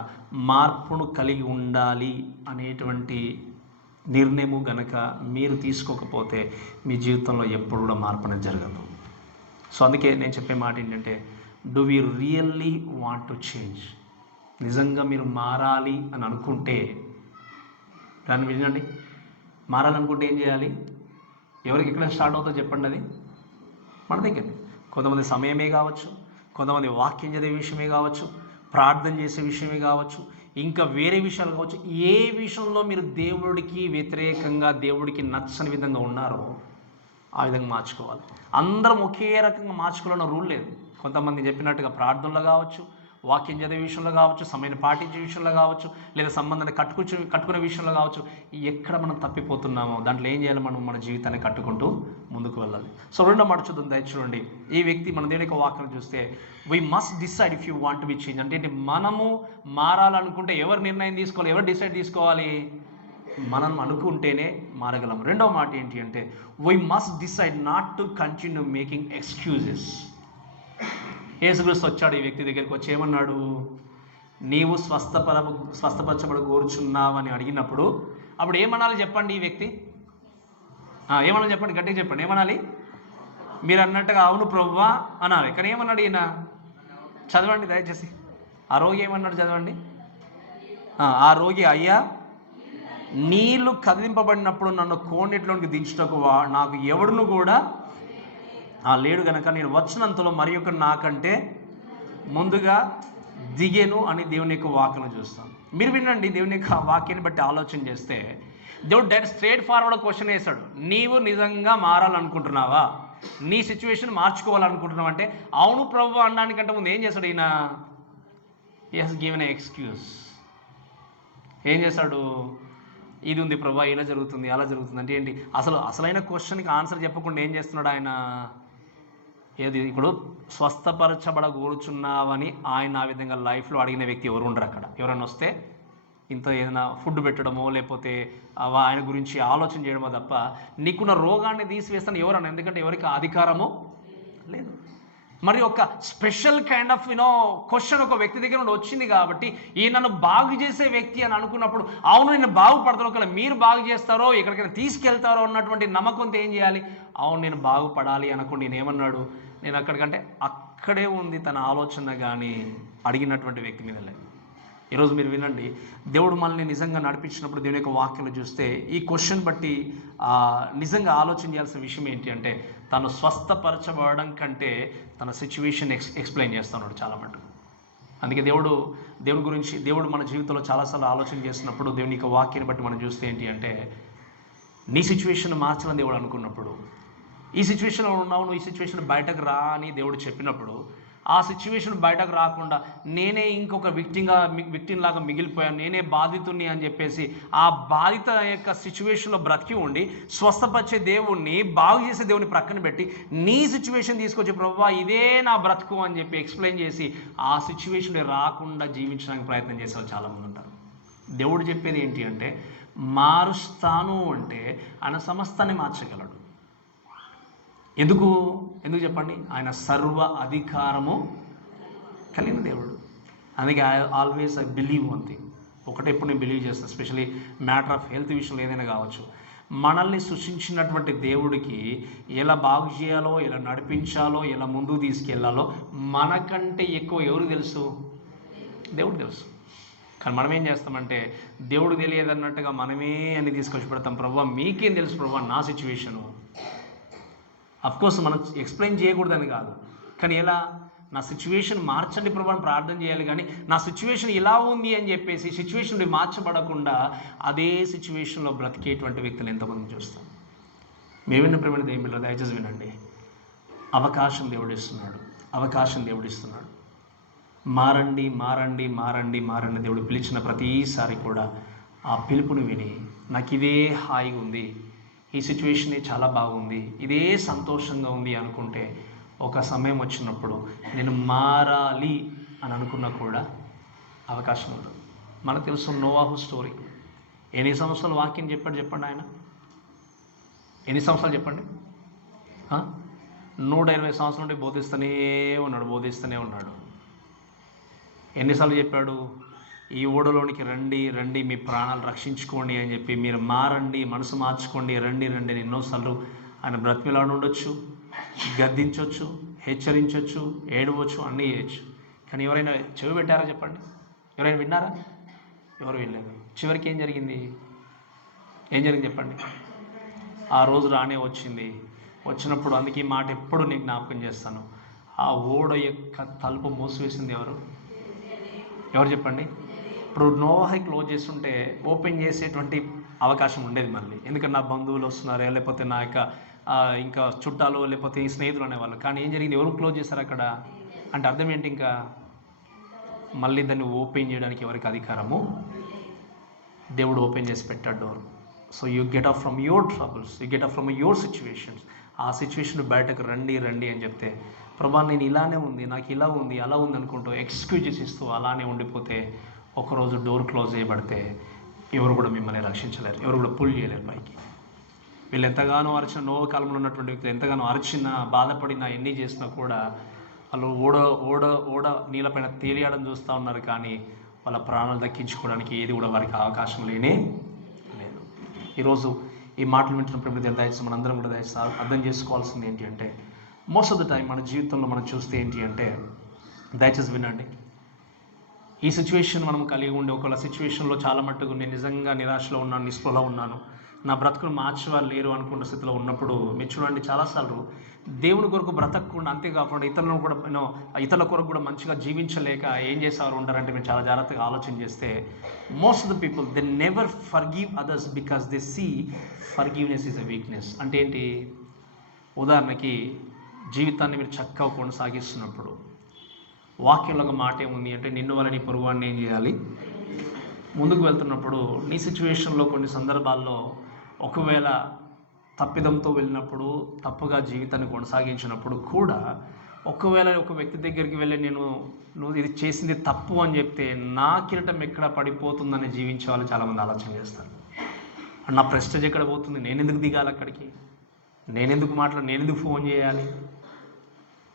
మార్పును కలిగి ఉండాలి అనేటువంటి నిర్ణయము గనక మీరు తీసుకోకపోతే మీ జీవితంలో ఎప్పుడు కూడా మార్పు అనేది జరగదు. సో అందుకే నేను చెప్పే మాట ఏంటంటే, do we really want to change? నిజంగా మీరు మారాలి అని అనుకుంటే, దాన్ని వినండి, మారాలనుకుంటే ఏం చేయాలి? ఎవరికి ఎక్కడ స్టార్ట్ అవుతుందో చెప్పండి. అది మన దగ్గర. కొంతమంది సమయమే కావచ్చు, కొంతమంది వాక్యం చదివే విషయమే కావచ్చు, ప్రార్థన చేసే విషయమే కావచ్చు, ఇంకా వేరే విషయాలు కావచ్చు. ఏ విషయంలో మీరు దేవుడికి వ్యతిరేకంగా, దేవుడికి నచ్చని విధంగా ఉన్నారో ఆ విధంగా మార్చుకోవాలి. అందరం ఒకే రకంగా మార్చుకోవాలన్న రూల్ లేదు. కొంతమంది చెప్పినట్టుగా ప్రార్థనలో కావచ్చు, వాక్యం చదివే విషయంలో కావచ్చు, సమయాన్ని పాటించే విషయంలో కావచ్చు, లేదా సంబంధాన్ని కట్టుకునే విషయంలో కావచ్చు, ఎక్కడ మనం తప్పిపోతున్నామో దాంట్లో ఏం చేయాలి? మనం మన జీవితాన్ని కట్టుకుంటూ ముందుకు వెళ్ళాలి. సో రెండో మాట చూద్దాం, దయచూడండి. ఈ వ్యక్తి మన దేవుని యొక్క వాక్యం చూస్తే we must decide if you want to be change. అంటే మనము మారాలనుకుంటే ఎవరు నిర్ణయం తీసుకోవాలి? ఎవరు డిసైడ్ తీసుకోవాలి? మనం అనుకుంటేనే మారగలం. రెండవ మాట ఏంటి అంటే we must decide not to continue making excuses. యేసుక్రీస్తు వచ్చాడు ఈ వ్యక్తి దగ్గరికి వచ్చి ఏమన్నాడు? నీవు స్వస్థపరచబడ కోరుచున్నావని అడిగినప్పుడు అప్పుడు ఏమనాలి చెప్పండి? ఈ వ్యక్తి ఏమనాలి చెప్పండి? గట్టిగా చెప్పండి. ఏమనాలి? మీరు అన్నట్టుగా అవును ప్రభువా అనాలి. కానీ ఏమన్నాడు ఈయన? చదవండి దయచేసి. ఆ రోగి ఏమన్నాడు చదవండి. ఆ రోగి, అయ్యా నీళ్లు కదిలింపబడినప్పుడు నన్ను కోనేటిలోనికి దించుటకు నాకు ఎవడును కూడా లేడు గనక నేను వచ్చినంతలో మరి ఒకరు నాకంటే ముందుగా దిగేను అని దేవుని యొక్క వాక్యం చూస్తాం. మీరు వినండి, దేవుని యొక్క వాక్యాన్ని బట్టి ఆలోచన చేస్తే దేవుడు డైరెక్ట్ స్ట్రేట్ ఫార్వర్డ్ క్వశ్చన్ వేశాడు. నీవు నిజంగా మారాలనుకుంటున్నావా? నీ సిచ్యువేషన్ మార్చుకోవాలనుకుంటున్నావు అంటే అవును ప్రభు అనడానికంటే ముందు ఏం చేశాడు ఈయన? హి గివెన్ ఎ ఎక్స్క్యూజ్. ఏం చేశాడు? ఇది ఉంది ప్రభా, ఇలా జరుగుతుంది, అలా జరుగుతుంది అంటే ఏంటి? అసలైన క్వశ్చన్కి ఆన్సర్ చెప్పకుండా ఏం చేస్తున్నాడు ఆయన? ఏది ఇప్పుడు స్వస్థపరచబడ కూర్చున్నావని ఆయన ఆ విధంగా లైఫ్లో అడిగిన వ్యక్తి ఎవరు ఉండరు అక్కడ. ఎవరైనా వస్తే ఇంత ఏదైనా ఫుడ్ పెట్టడమో లేకపోతే ఆయన గురించి ఆలోచన చేయడమో తప్ప నీకున్న రోగాన్ని తీసివేస్తాను ఎవరన్నా. ఎందుకంటే ఎవరికి అధికారము లేదు. మరి ఒక స్పెషల్ కైండ్ ఆఫ్ క్వశ్చన్ ఒక వ్యక్తి దగ్గర నుండి వచ్చింది కాబట్టి ఈయనను బాగు చేసే వ్యక్తి అని అనుకున్నప్పుడు అవును నేను బాగుపడతాను, ఒకవేళ మీరు బాగు చేస్తారో ఎక్కడికైనా తీసుకెళ్తారో అన్నటువంటి నమ్మకంతో ఏం చేయాలి? అవును నేను బాగుపడాలి అనుకోండి. నేను ఏమన్నాడు? నేను అక్కడికంటే అక్కడే ఉంది తన ఆలోచన, కానీ అడిగినటువంటి వ్యక్తి మీద లేదు. ఈరోజు మీరు వినండి, దేవుడు మనల్ని నిజంగా నడిపించినప్పుడు దేవుని యొక్క వాక్యాలు చూస్తే ఈ క్వశ్చన్ బట్టి నిజంగా ఆలోచన చేయాల్సిన విషయం ఏంటి అంటే తను స్వస్థపరచబడడం కంటే తన సిచ్యువేషన్ ఎక్స్ప్లెయిన్ చేస్తున్నాడు చాలా మటుకు. అందుకే దేవుడి గురించి దేవుడు మన జీవితంలో చాలాసార్లు ఆలోచన చేస్తున్నప్పుడు దేవుని యొక్క వాక్యాన్ని బట్టి మనం చూస్తే ఏంటి అంటే నీ సిచ్యువేషన్ మార్చాలని దేవుడు అనుకున్నప్పుడు, ఈ సిచ్యువేషన్లో ఉన్నావు, నువ్వు ఈ సిచ్యువేషన్ బయటకు రా అని దేవుడు చెప్పినప్పుడు ఆ సిచ్యువేషన్ బయటకు రాకుండా నేనే ఇంకొక విక్టిమ్ లాగా మిగిలిపోయాను, నేనే బాధితుని అని చెప్పేసి ఆ బాధిత యొక్క సిచ్యువేషన్లో బ్రతికి ఉండి స్వస్థపరిచే దేవుణ్ణి, బాగు చేసే దేవుని ప్రక్కన పెట్టి నీ సిచ్యువేషన్ తీసుకొచ్చి ప్రభువా ఇదే నా బ్రతుకు అని చెప్పి ఎక్స్ప్లెయిన్ చేసి ఆ సిచ్యువేషన్ రాకుండా జీవించడానికి ప్రయత్నం చేసే వాళ్ళు చాలామంది ఉంటారు. దేవుడు చెప్పేది ఏంటి అంటే మారుస్తాను అంటే ఆయన సమస్తాన్ని మార్చగలడు. ఎందుకు చెప్పండి? ఆయన సర్వ అధికారము కలిగిన దేవుడు. అందుకే always I believe one thing. ఒకటే ఎప్పుడు నేను బిలీవ్ చేస్తాను, ఎస్పెషలీ మ్యాటర్ ఆఫ్ హెల్త్ విషయంలో ఏదైనా కావచ్చు. మనల్ని సృష్టించినటువంటి దేవుడికి ఎలా బాగు చేయాలో, ఎలా నడిపించాలో, ఎలా ముందుకు తీసుకెళ్లాలో మనకంటే ఎక్కువ ఎవరు తెలుసు? దేవుడు తెలుసు. కానీ మనం ఏం చేస్తామంటే దేవుడు తెలియదన్నట్టుగా మనమే అన్ని తీసుకొచ్చి పెడతాం. ప్రభువా మీకేం తెలుసు ప్రభువా నా సిచ్యువేషను. అఫ్కోర్స్ మనం ఎక్స్ప్లెయిన్ చేయకూడదని కాదు, కానీ ఎలా నా సిచ్యువేషన్ మార్చండి ప్రభు అని ప్రార్థన చేయాలి. కానీ నా సిచ్యువేషన్ ఇలా ఉంది అని చెప్పేసి సిచ్యువేషన్ మార్చబడకుండా అదే సిచ్యువేషన్లో బ్రతికేటువంటి వ్యక్తులు ఎంతమంది చూస్తాం. మేమిన్న ప్రేమ దేవుడు దయచేసి వినండి. అవకాశం దేవుడిస్తున్నాడు, మారండి మారండి మారండి మారండి. దేవుడు పిలిచిన ప్రతిసారి కూడా ఆ పిలుపుని విని నాకు ఇదే హాయిగా ఉంది, ఈ సిచ్యువేషనే చాలా బాగుంది, ఇదే సంతోషంగా ఉంది అనుకుంటే ఒక సమయం వచ్చినప్పుడు నేను మారాలి అని అనుకున్నా కూడా అవకాశం ఉండదు. మనకు తెలుసు నోవాహు స్టోరీ. ఎన్ని సంవత్సరాలు వాక్యం చెప్పండి ఆయన? ఎన్ని సంవత్సరాలు చెప్పండి? 120 సంవత్సరాల నుండి బోధిస్తూనే ఉన్నాడు. ఎన్నిసార్లు చెప్పాడు? ఈ ఓడలోనికి రండి మీ ప్రాణాలు రక్షించుకోండి అని చెప్పి, మీరు మారండి, మనసు మార్చుకోండి, రండి ఎన్నోసార్లు ఆయన బ్రతిమిలాడు ఉండొచ్చు, గద్దించవచ్చు, హెచ్చరించవచ్చు, ఏడవచ్చు, అన్నీ చేయొచ్చు. కానీ ఎవరైనా చెవి పెట్టారా చెప్పండి? ఎవరైనా విన్నారా? ఎవరు వినలేదు. చివరికి ఏం జరిగింది చెప్పండి? ఆ రోజు రానే వచ్చినప్పుడు అందుకే ఈ మాట ఎప్పుడు నేను జ్ఞాపకం చేస్తాను. ఆ ఓడ యొక్క తలుపు మూసివేసింది ఎవరు చెప్పండి? ఇప్పుడు నోవాహు క్లోజ్ చేస్తుంటే ఓపెన్ చేసేటువంటి అవకాశం ఉండేది మళ్ళీ, ఎందుకంటే నా బంధువులు వస్తున్నారు, లేకపోతే నా యొక్క ఇంకా చుట్టాలు, లేకపోతే స్నేహితులు అనేవాళ్ళు. కానీ ఏం జరిగింది? ఎవరు క్లోజ్ చేశారు అక్కడ అంటే అర్థం ఏంటి? ఇంకా మళ్ళీ దాన్ని ఓపెన్ చేయడానికి ఎవరికి అధికారము? దేవుడు ఓపెన్ చేసి పెట్టాడు door. So you get up from your troubles, you get up from your situations. ఆ సిచ్యువేషన్ బయటకు రండి అని చెప్తే, ప్రభా నేను ఇలానే ఉంది, నాకు ఇలా ఉంది, అలా ఉంది అనుకుంటూ ఎక్స్క్యూజెస్ ఇస్తూ అలానే ఉండిపోతే, ఒకరోజు డోర్ క్లోజ్ చేయబడితే ఎవరు కూడా మిమ్మల్ని రక్షించలేరు, ఎవరు కూడా పుల్ చేయలేరు పైకి. వీళ్ళు ఎంతగానో అరిచిన, నోవ కాలంలో ఉన్నటువంటి వ్యక్తులు ఎంతగానో అరిచినా, బాధపడినా, ఎన్ని చేసినా కూడా వాళ్ళు ఓడ నీళ్ళపైన తేలియాడని చూస్తూ ఉన్నారు, కానీ వాళ్ళ ప్రాణాలు దక్కించుకోవడానికి ఏది కూడా వారికి అవకాశం లేనే లేదు. ఈరోజు ఈ మాటలు వింటున్నప్పుడు దయచేసి మనందరం కూడా దయచేసి అర్థం చేసుకోవాల్సింది ఏంటి అంటే, మోస్ట్ ఆఫ్ ద టైం మన జీవితంలో మనం చూస్తే ఏంటి అంటే, దయచేసి వినండి, ఈ సిచ్యువేషన్ మనం కలిగి ఉండే ఒకవేళ సిచ్యువేషన్లో చాలా మట్టుకు నేను నిజంగా నిరాశలో ఉన్నాను, నిస్పృహలో ఉన్నాను, నా బ్రతుకును మార్చేవారు లేరు అనుకున్న స్థితిలో ఉన్నప్పుడు మీరు చూడండి, చాలాసార్లు దేవుని కొరకు బ్రతకకుండా, అంతేకాకుండా ఇతరులను కూడా ఇతరుల కొరకు కూడా మంచిగా జీవించలేక ఏం చేసేవారు ఉంటారంటే, మీరు చాలా జాగ్రత్తగా ఆలోచన చేస్తే, most of the people they never forgive others because they see forgiveness is a weakness. అంటే ఏంటి? ఉదాహరణకి జీవితాన్ని మీరు చక్కగా కొనసాగిస్తున్నప్పుడు వాక్యంలో ఒక మాట ఏముంది అంటే, నిన్ను వల్ల నీ పొరుగువాడిని ఏం చేయాలి? ముందుకు వెళ్తున్నప్పుడు నీ సిచ్యువేషన్లో కొన్ని సందర్భాల్లో ఒకవేళ తప్పిదంతో వెళ్ళినప్పుడు, తప్పుగా జీవితాన్ని కొనసాగించినప్పుడు కూడా, ఒకవేళ ఒక వ్యక్తి దగ్గరికి వెళ్ళి నువ్వు ఇది చేసింది తప్పు అని చెప్తే నా కిరీటం ఎక్కడ పడిపోతుందని జీవించే వాళ్ళు చాలామంది ఆలోచన చేస్తారు. నా ప్రెస్టేజ్ ఎక్కడ పోతుంది, నేనెందుకు దిగాలి అక్కడికి, నేనెందుకు ఫోన్ చేయాలి,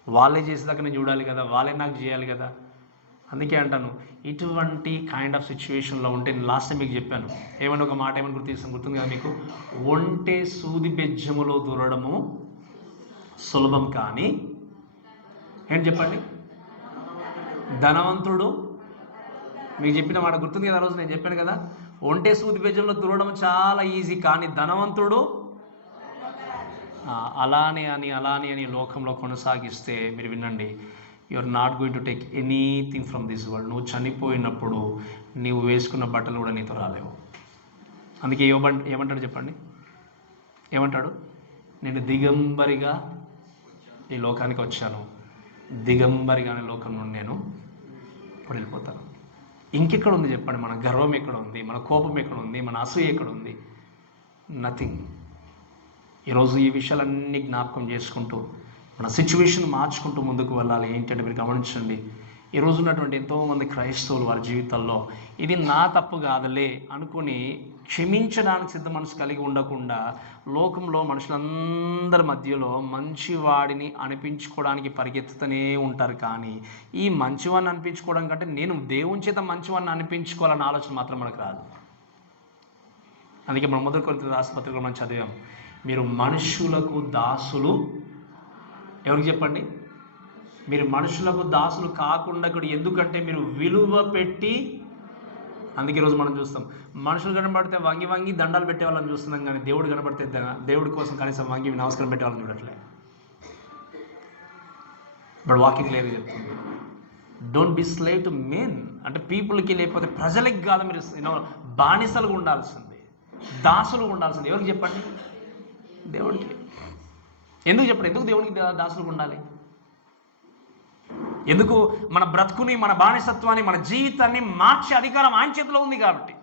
వాళ్ళే చేసేదాకా నేను చూడాలి కదా, వాళ్ళే నాకు చేయాలి కదా. అందుకే అంటాను, ఇటువంటి కైండ్ ఆఫ్ సిచ్యువేషన్లో ఉంటే, నేను లాస్ట్ టైం మీకు చెప్పాను, ఏమన్నా ఒక మాట ఏమని గుర్తుంది కదా మీకు, ఒంటే సూది బెజ్జములో దూరడము సులభం, కానీ ఏంటి చెప్పండి, ధనవంతుడు, మీకు చెప్పిన మాట గుర్తుంది కదా, ఆ రోజు నేను చెప్పాను కదా, ఒంటే సూది బెజ్జంలో దూరడం చాలా ఈజీ, కానీ ధనవంతుడు అలానే అని లోకంలో కొనసాగిస్తే, మీరు వినండి, you are not going to take anything from this world. నువ్వు చనిపోయినప్పుడు నీవు వేసుకున్న బట్టలు కూడా నీతో రాలేవు. అందుకే ఏమంటాడు చెప్పండి, ఏమంటాడు? నేను దిగంబరిగా ఈ లోకానికి వచ్చాను, దిగంబరిగానే లోకం నుండి నేను ఇప్పుడు వెళ్ళిపోతాను. ఇంకెక్కడ ఉంది చెప్పండి? మన గర్వం ఎక్కడ ఉంది, మన కోపం ఎక్కడ ఉంది, మన అసూయ ఎక్కడ ఉంది? నథింగ్. ఈరోజు ఈ విషయాలన్నీ జ్ఞాపకం చేసుకుంటూ మన సిచ్యువేషన్ మార్చుకుంటూ ముందుకు వెళ్ళాలి. ఏంటంటే మీరు గమనించండి, ఈరోజు ఉన్నటువంటి ఎంతోమంది క్రైస్తవులు వారి జీవితాల్లో ఇది నా తప్పు కాదులే అనుకుని క్షమించడానికి సిద్ధ మనసు కలిగి ఉండకుండా, లోకంలో మనుషులందరి మధ్యలో మంచివాడిని అనిపించుకోవడానికి పరిగెత్తుతూనే ఉంటారు. కానీ ఈ మంచివాడిని అనిపించుకోవడం కంటే నేను దేవుని చేత మంచివాడిని అనిపించుకోవాలన్న ఆలోచన మాత్రం మనకు రాదు. అందుకే మనం మొదటి కొరింథీయులకు రాసిన పత్రికలో మనం చదివాం, మీరు మనుషులకు దాసులు, ఎవరికి చెప్పండి? మీరు మనుషులకు దాసులు కాకుండా ఇక్కడ, ఎందుకంటే మీరు విలువ పెట్టి. అందుకే ఈరోజు మనం చూస్తాం, మనుషులు కనబడితే వంగి దండాలు పెట్టే వాళ్ళని చూస్తున్నాం, కానీ దేవుడు కనబడితే దేవుడి కోసం కనీసం వంగి నమస్కారం పెట్టే వాళ్ళని చూడట్లే. బట్ వాకింగ్ లేదు చెప్తుంది, don't be slave to men. అంటే పీపుల్కి, లేకపోతే ప్రజలకి కాదు, మీరు బానిసలుగా ఉండాల్సింది, దాసులుగా ఉండాల్సింది. ఎవరికి చెప్పండి? దేవుడికి. ఎందుకు చెప్పండి? ఎందుకు దేవునికి దాసులుగా ఉండాలి? ఎందుకు? మన బ్రతుకుని, మన బానిసత్వాన్ని, మన జీవితాన్ని మార్చే అధికారం ఆయన చేతిలో ఉంది. కాబట్టి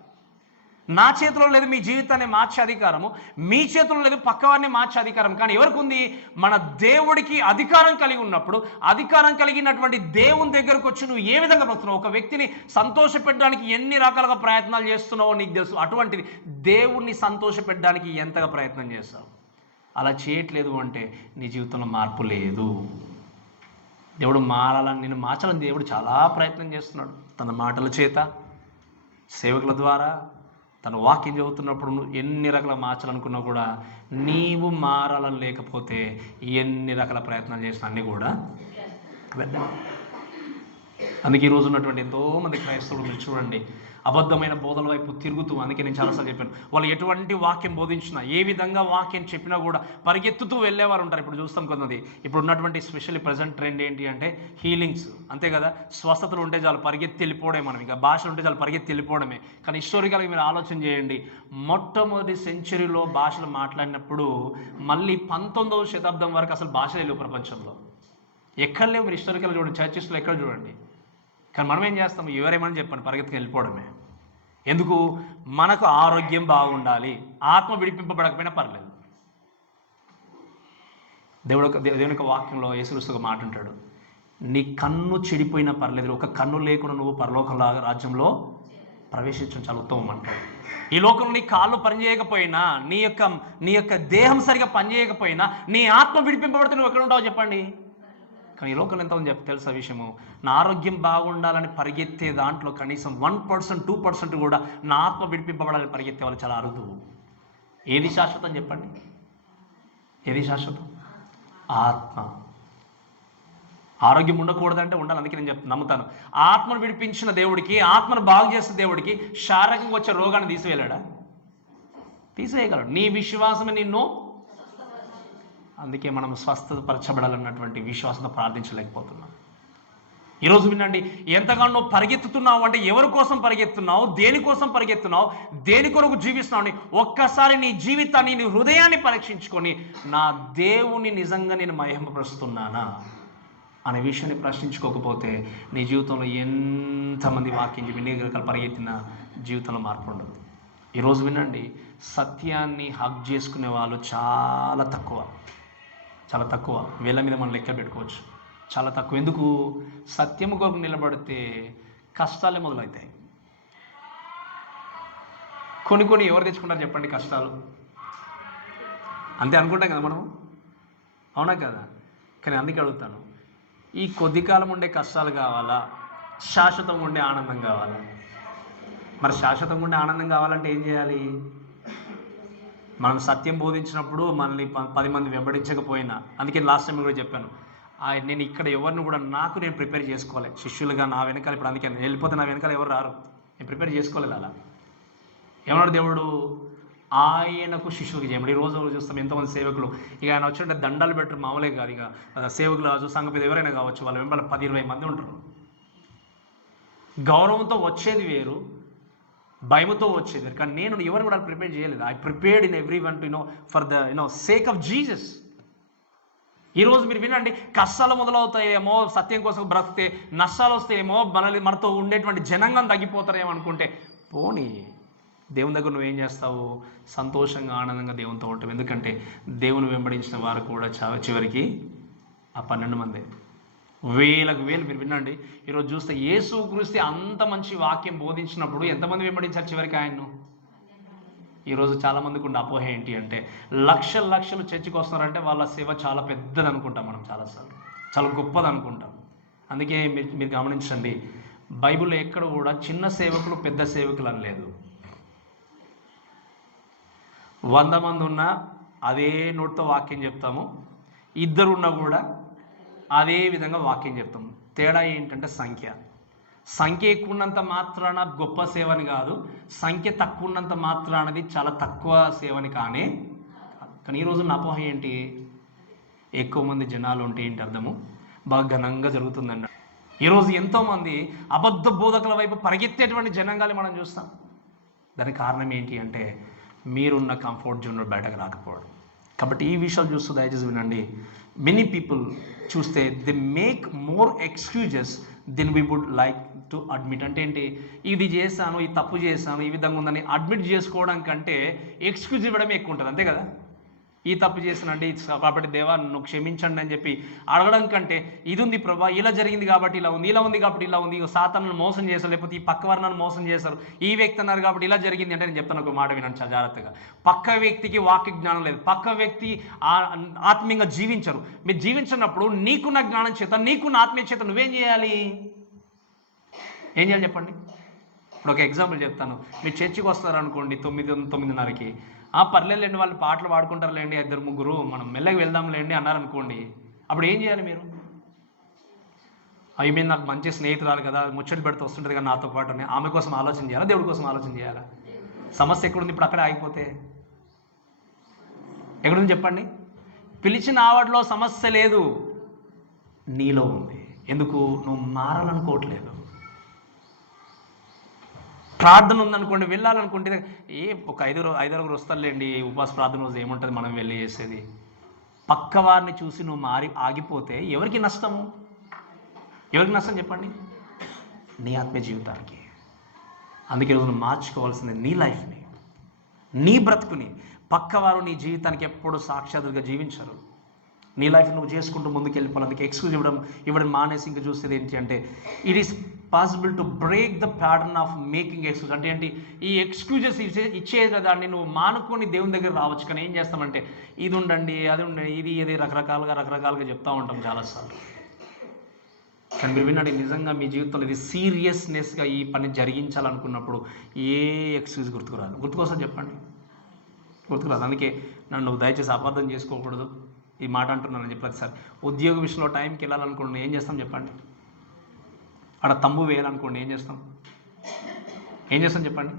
నా చేతిలో లేదు మీ జీవితాన్ని మార్చే అధికారము, మీ చేతిలో లేదు పక్కవారిని మార్చే అధికారం. కానీ ఎవరికి ఉంది? మన దేవుడికి అధికారం కలిగి ఉన్నప్పుడు, అధికారం కలిగినటువంటి దేవుని దగ్గరకు వచ్చి నువ్వు ఏ విధంగా బ్రతున్నావు, ఒక వ్యక్తిని సంతోషపెట్టడానికి ఎన్ని రకాలుగా ప్రయత్నాలు చేస్తున్నావో నీకు తెలుసు. అటువంటిది దేవుణ్ణి సంతోషపెట్టడానికి ఎంతగా ప్రయత్నం చేస్తావు? అలా చేయట్లేదు అంటే నీ జీవితంలో మార్పు లేదు. దేవుడు మారాలని, నేను మార్చాలని దేవుడు చాలా ప్రయత్నం చేస్తున్నాడు. తన మాటల చేత, సేవకుల ద్వారా, తన వాక్యం చదువుతున్నప్పుడు ఎన్ని రకాల మార్చాలనుకున్నా కూడా, నీవు మారాలని లేకపోతే ఎన్ని రకాల ప్రయత్నాలు చేసినా అన్నీ కూడా వ్యర్థం. అందుకే ఈరోజు ఉన్నటువంటి ఎంతోమంది క్రైస్తవులు మీరు చూడండి, అబద్ధమైన బోధల వైపు తిరుగుతూ, అందుకే నేను చాలాసార్లు చెప్పాను, వాళ్ళు ఎటువంటి వాక్యం బోధించినా, ఏ విధంగా వాక్యం చెప్పినా కూడా పరిగెత్తుతూ వెళ్ళేవారు ఉంటారు. ఇప్పుడు చూస్తాం కొంతమంది, ఇప్పుడు ఉన్నటువంటి స్పెషల్లీ ప్రజెంట్ ట్రెండ్ ఏంటి అంటే హీలింగ్స్, అంతే కదా, స్వస్థతలు ఉంటే చాలు పరిగెత్తి వెళ్ళిపోవడమే, మనం ఇంకా భాషలు ఉంటే చాలు పరిగెత్తి వెళ్ళిపోవడమే. కానీ హిస్టారికల్గా మీరు ఆలోచన చేయండి, మొట్టమొదటి సెంచరీలో భాషలు మాట్లాడినప్పుడు మళ్ళీ 19వ శతాబ్దం వరకు అసలు భాషలే లేవు ప్రపంచంలో. ఎక్కడ లేవు. మీరు హిస్టారికల్ చూడండి, చర్చెస్లో ఎక్కడ చూడండి. కానీ మనం ఏం చేస్తాము? ఎవరేమని చెప్పండి, పరిగెత్తుకు వెళ్ళిపోవడమే. ఎందుకు? మనకు ఆరోగ్యం బాగుండాలి, ఆత్మ విడిపింపబడకపోయినా పర్లేదు. దేవుని యొక్క వాక్యంలో యేసుక్రీస్తు ఒక మాట అంటాడు, నీ కన్ను చెడిపోయినా పర్లేదు, ఒక కన్ను లేకుండా నువ్వు పరలోక రాజ్యంలో ప్రవేశించడం చాలా ఉత్తమం అంటాడు. ఈ లోకంలో నీ కాళ్ళు పనిచేయకపోయినా, నీ యొక్క దేహం సరిగా పనిచేయకపోయినా, నీ ఆత్మ విడిపింపబడితే నువ్వు ఎక్కడ ఉంటావో చెప్పండి. కానీ ఈ లోకంలో ఎంతమంది తెలుసా విషయము? నా ఆరోగ్యం బాగుండాలని పరిగెత్తే దాంట్లో కనీసం 1%, 2% కూడా నా ఆత్మ విడిపింపబడాలని పరిగెత్తే వాళ్ళు చాలా అరుదు. ఏది శాశ్వతం చెప్పండి? ఏది శాశ్వతం? ఆత్మ. ఆరోగ్యం ఉండకూడదంటే ఉండాలి. అందుకే నేను నమ్ముతాను, ఆత్మను విడిపించిన దేవుడికి, ఆత్మను బాగు చేసిన దేవుడికి శారీరకంగా వచ్చే రోగాన్ని తీసివేయలేడా? తీసివేయగలడు. నీ విశ్వాసమే నిన్ను. అందుకే మనం స్వస్థపరచబడాలన్నటువంటి విశ్వాసంతో ప్రార్థించలేకపోతున్నాం. ఈరోజు వినండి, ఎంతగానో పరిగెత్తుతున్నావు అంటే ఎవరి కోసం పరిగెత్తున్నావు, దేనికోసం పరిగెత్తున్నావు, దేని కొరకు జీవిస్తున్నావు అని ఒక్కసారి నీ జీవితాన్ని, నీ హృదయాన్ని పరీక్షించుకొని, నా దేవుని నిజంగా నేను మహిమపరుస్తున్నానా అనే విషయాన్ని ప్రశ్నించుకోకపోతే నీ జీవితంలో ఎంతమంది వాక్యం చెప్పి ఎన్ని రకాలు పరిగెత్తిన జీవితంలో మార్పు ఉండదు. ఈరోజు వినండి, సత్యాన్ని హక్ చేసుకునే వాళ్ళు చాలా తక్కువ. వీళ్ళ మీద మనం లెక్క పెట్టుకోవచ్చు, చాలా తక్కువ. ఎందుకు? సత్యము కొరకు నిలబడితే కష్టాలే మొదలవుతాయి. కొన్ని ఎవరు తెచ్చుకుంటారు చెప్పండి కష్టాలు? అంతే అనుకుంటాం కదా మనం, అవునా కదా? కానీ అందుకే అడుగుతాను, ఈ కొద్ది కాలం ఉండే కష్టాలు కావాలా, శాశ్వతంగా ఉండే ఆనందం కావాలా? మరి శాశ్వతంగా ఉండే ఆనందం కావాలంటే ఏం చేయాలి? మనం సత్యం బోధించినప్పుడు మనల్ని 10 మంది వెంబడించకపోయినా, అందుకే లాస్ట్ టైం కూడా చెప్పాను, నేను ఇక్కడ ఎవరిని కూడా నేను ప్రిపేర్ చేసుకోవాలి శిష్యులుగా నా వెనకాల. ఇప్పుడు అందుకే నేను వెళ్ళిపోతే నా వెనకాల ఎవరు రారు, నేను ప్రిపేర్ చేసుకోలేదు. అలా ఏమన్నాడు దేవుడు? ఆయనకు శిష్యులకు చేయమని. ఈ రోజు చూస్తాం ఎంతోమంది సేవకులు, ఇక ఆయన వచ్చినట్టే దండాలు పెట్టరు, మామూలే కాదు. ఇక సేవకులు కావచ్చు, సంఘ పెద్ద ఎవరైనా కావచ్చు, వాళ్ళ వెంబడి 10-20 మంది ఉంటారు. గౌరవంతో వచ్చేది వేరు, భయముతో వచ్చేది వేరు. కానీ నేను ఎవరిని కూడా ప్రిపేర్ చేయలేదు. I prepared in every one to for the sake of Jesus. ఈరోజు మీరు వినండి, కష్టాలు మొదలవుతాయేమో, సత్యం కోసం బ్రతికితే నష్టాలు వస్తాయేమో, మనతో ఉండేటువంటి జనాంగం తగ్గిపోతారేమో అనుకుంటే పోనీ, దేవుని దగ్గర నువ్వేం చేస్తావు? సంతోషంగా ఆనందంగా దేవునితో ఉంటావు. ఎందుకంటే దేవుని వెంబడించిన వారు కూడా చివరికి ఆ 12 మంది, వేలకు వేలు. మీరు వినండి, ఈరోజు చూస్తే యేసుక్రీస్తు అంత మంచి వాక్యం బోధించినప్పుడు ఎంతమంది వెంబడించారు చివరికి ఆయన్ను? ఈరోజు చాలామందికి ఉండే అపోహ ఏంటి అంటే, లక్షలు చర్చికి వస్తున్నారంటే వాళ్ళ సేవ చాలా పెద్దది అనుకుంటాం మనం, చాలాసార్లు చాలా గొప్పది అనుకుంటాం. అందుకే మీరు గమనించండి, బైబిల్లో ఎక్కడ కూడా చిన్న సేవకులు పెద్ద సేవకులు అనలేదు. 100 మంది ఉన్నా అదే నోటితో వాక్యం చెప్తాము, 2 ఉన్నా కూడా అదే విధంగా వాక్యం చెప్తాము. తేడా ఏంటంటే సంఖ్య ఎక్కువ ఉన్నంత మాత్రాన గొప్ప సేవని కాదు, సంఖ్య తక్కువ ఉన్నంత మాత్రానది చాలా తక్కువ సేవని కానీ ఈరోజు నా అపోహ ఏంటి? ఎక్కువ మంది జనాలు ఉంటే ఏంటి అర్థము? బాగా ఘనంగా జరుగుతుందండి. ఈరోజు ఎంతోమంది అబద్ధ బోధకుల వైపు పరిగెత్తేటువంటి జనాంగాలు మనం చూస్తాం. దానికి కారణం ఏంటి అంటే, మీరున్న కంఫర్ట్ జోన్ బయటకు రాకపోవడం. కాబట్టి ఈ విషయాలు చూస్తూ దయచేసి వినండి. మెనీ పీపుల్ చూస్తే they make more excuses than we would like to admit. అంటే ఏంటి? ఇది చేశాను, ఈ తప్పు చేశాను, ఈ విధంగా ఉందని అడ్మిట్ చేసుకోవడం కంటే ఎక్స్క్యూజ్ ఇవ్వడమే ఎక్కువ ఉంటుంది. అంతే కదా? ఈ తప్పు చేసినండి కాబట్టి దేవా నువ్వు క్షమించండి అని చెప్పి అడగడం కంటే, ఇది ఉంది ప్రభా, ఇలా జరిగింది కాబట్టి ఇలా ఉంది, ఇలా ఉంది కాబట్టి ఇలా ఉంది, సాతాను మోసం చేశారు, లేకపోతే ఈ పక్క వర్ణాన్ని మోసం చేశారు, ఈ వ్యక్తి అన్నారు కాబట్టి ఇలా జరిగింది అంటే, నేను చెప్తాను ఒక మాట వినండి చాలా జాగ్రత్తగా. పక్క వ్యక్తికి వాక్య జ్ఞానం లేదు, పక్క వ్యక్తి ఆత్మీయంగా జీవించరు. మీరు జీవించినప్పుడు నీకున్న జ్ఞానం చేత, నీకున్న ఆత్మీయ చేత నువ్వేం చేయాలి? ఏం చేయాలి చెప్పండి? ఇప్పుడు ఒక ఎగ్జాంపుల్ చెప్తాను. మీరు చర్చికి వస్తారనుకోండి 9-9:30కి, పర్లేదులేండి వాళ్ళు పాటలు పాడుకుంటారులేండి 2-3 మనం మెల్లగా వెళ్దాంలేండి అన్నారనుకోండి, అప్పుడు ఏం చేయాలి మీరు? మీరు నాకు మంచి స్నేహితురాలు కదా, ముచ్చటి పెడితే వస్తుంటుంది కదా నాతో పాటు అని ఆమె కోసం ఆలోచన చేయాలా, దేవుడి కోసం ఆలోచన చేయాలా? సమస్య ఎక్కడుంది? ఇప్పుడు అక్కడే ఆగిపోతే ఎక్కడుంది చెప్పండి? పిలిచిన ఆవిడలో సమస్య లేదు, నీలో ఉంది. ఎందుకు? నువ్వు మారాలనుకోవట్లేదు. ప్రార్థన ఉందనుకోండి, వెళ్ళాలనుకుంటే ఒక 5-6 వస్తారులేండి, ఉపవాస ప్రార్థన రోజు ఏముంటుంది మనం వెళ్ళి చేసేది. పక్క వారిని చూసి నువ్వు ఆగిపోతే ఎవరికి నష్టము? ఎవరికి నష్టం చెప్పండి? నీ ఆత్మీయ జీవితానికి. అందుకే ఈరోజు నువ్వు మార్చుకోవాల్సింది నీ లైఫ్ని, నీ బ్రతుకుని. పక్కవారు నీ జీవితానికి ఎప్పుడు సాక్షాత్తుగా జీవించరు. నీ లైఫ్ నువ్వు చేసుకుంటూ ముందుకు వెళ్ళిపోవాలి. అందుకే ఎక్స్క్యూజ్ ఇవ్వడం మానేసి ఇంకా చూసేది ఏంటి అంటే, it is possible to break the pattern of making excuse. అంటే ఏంటి, ఈ ఎక్స్క్యూజెస్ ఇచ్చే దాన్ని నువ్వు మానుకొని దేవుని దగ్గర రావచ్చు. కానీ ఏం చేస్తామంటే, ఇది ఉండండి, అది ఉండండి, ఇది రకరకాలుగా చెప్తూ ఉంటాం చాలాసార్లు. కానీ మీరు వినండి, నిజంగా మీ జీవితంలో ఇది సీరియస్నెస్గా ఈ పని జరిగించాలనుకున్నప్పుడు ఏ ఎక్స్క్యూజ్ గుర్తుకురాదు. గుర్తుకోసం చెప్పండి, గుర్తుకురాదు. అందుకే నన్ను దయచేసి అపార్థం చేసుకోకూడదు. ఈ మాట అంటున్నానని చెప్పి ప్రతిసారి ఉద్యోగ విషయంలో టైంకి వెళ్ళాలనుకోండి, ఏం చేస్తాం చెప్పండి? అక్కడ తంబు వేయాలనుకోండి, ఏం చేస్తాం చెప్పండి?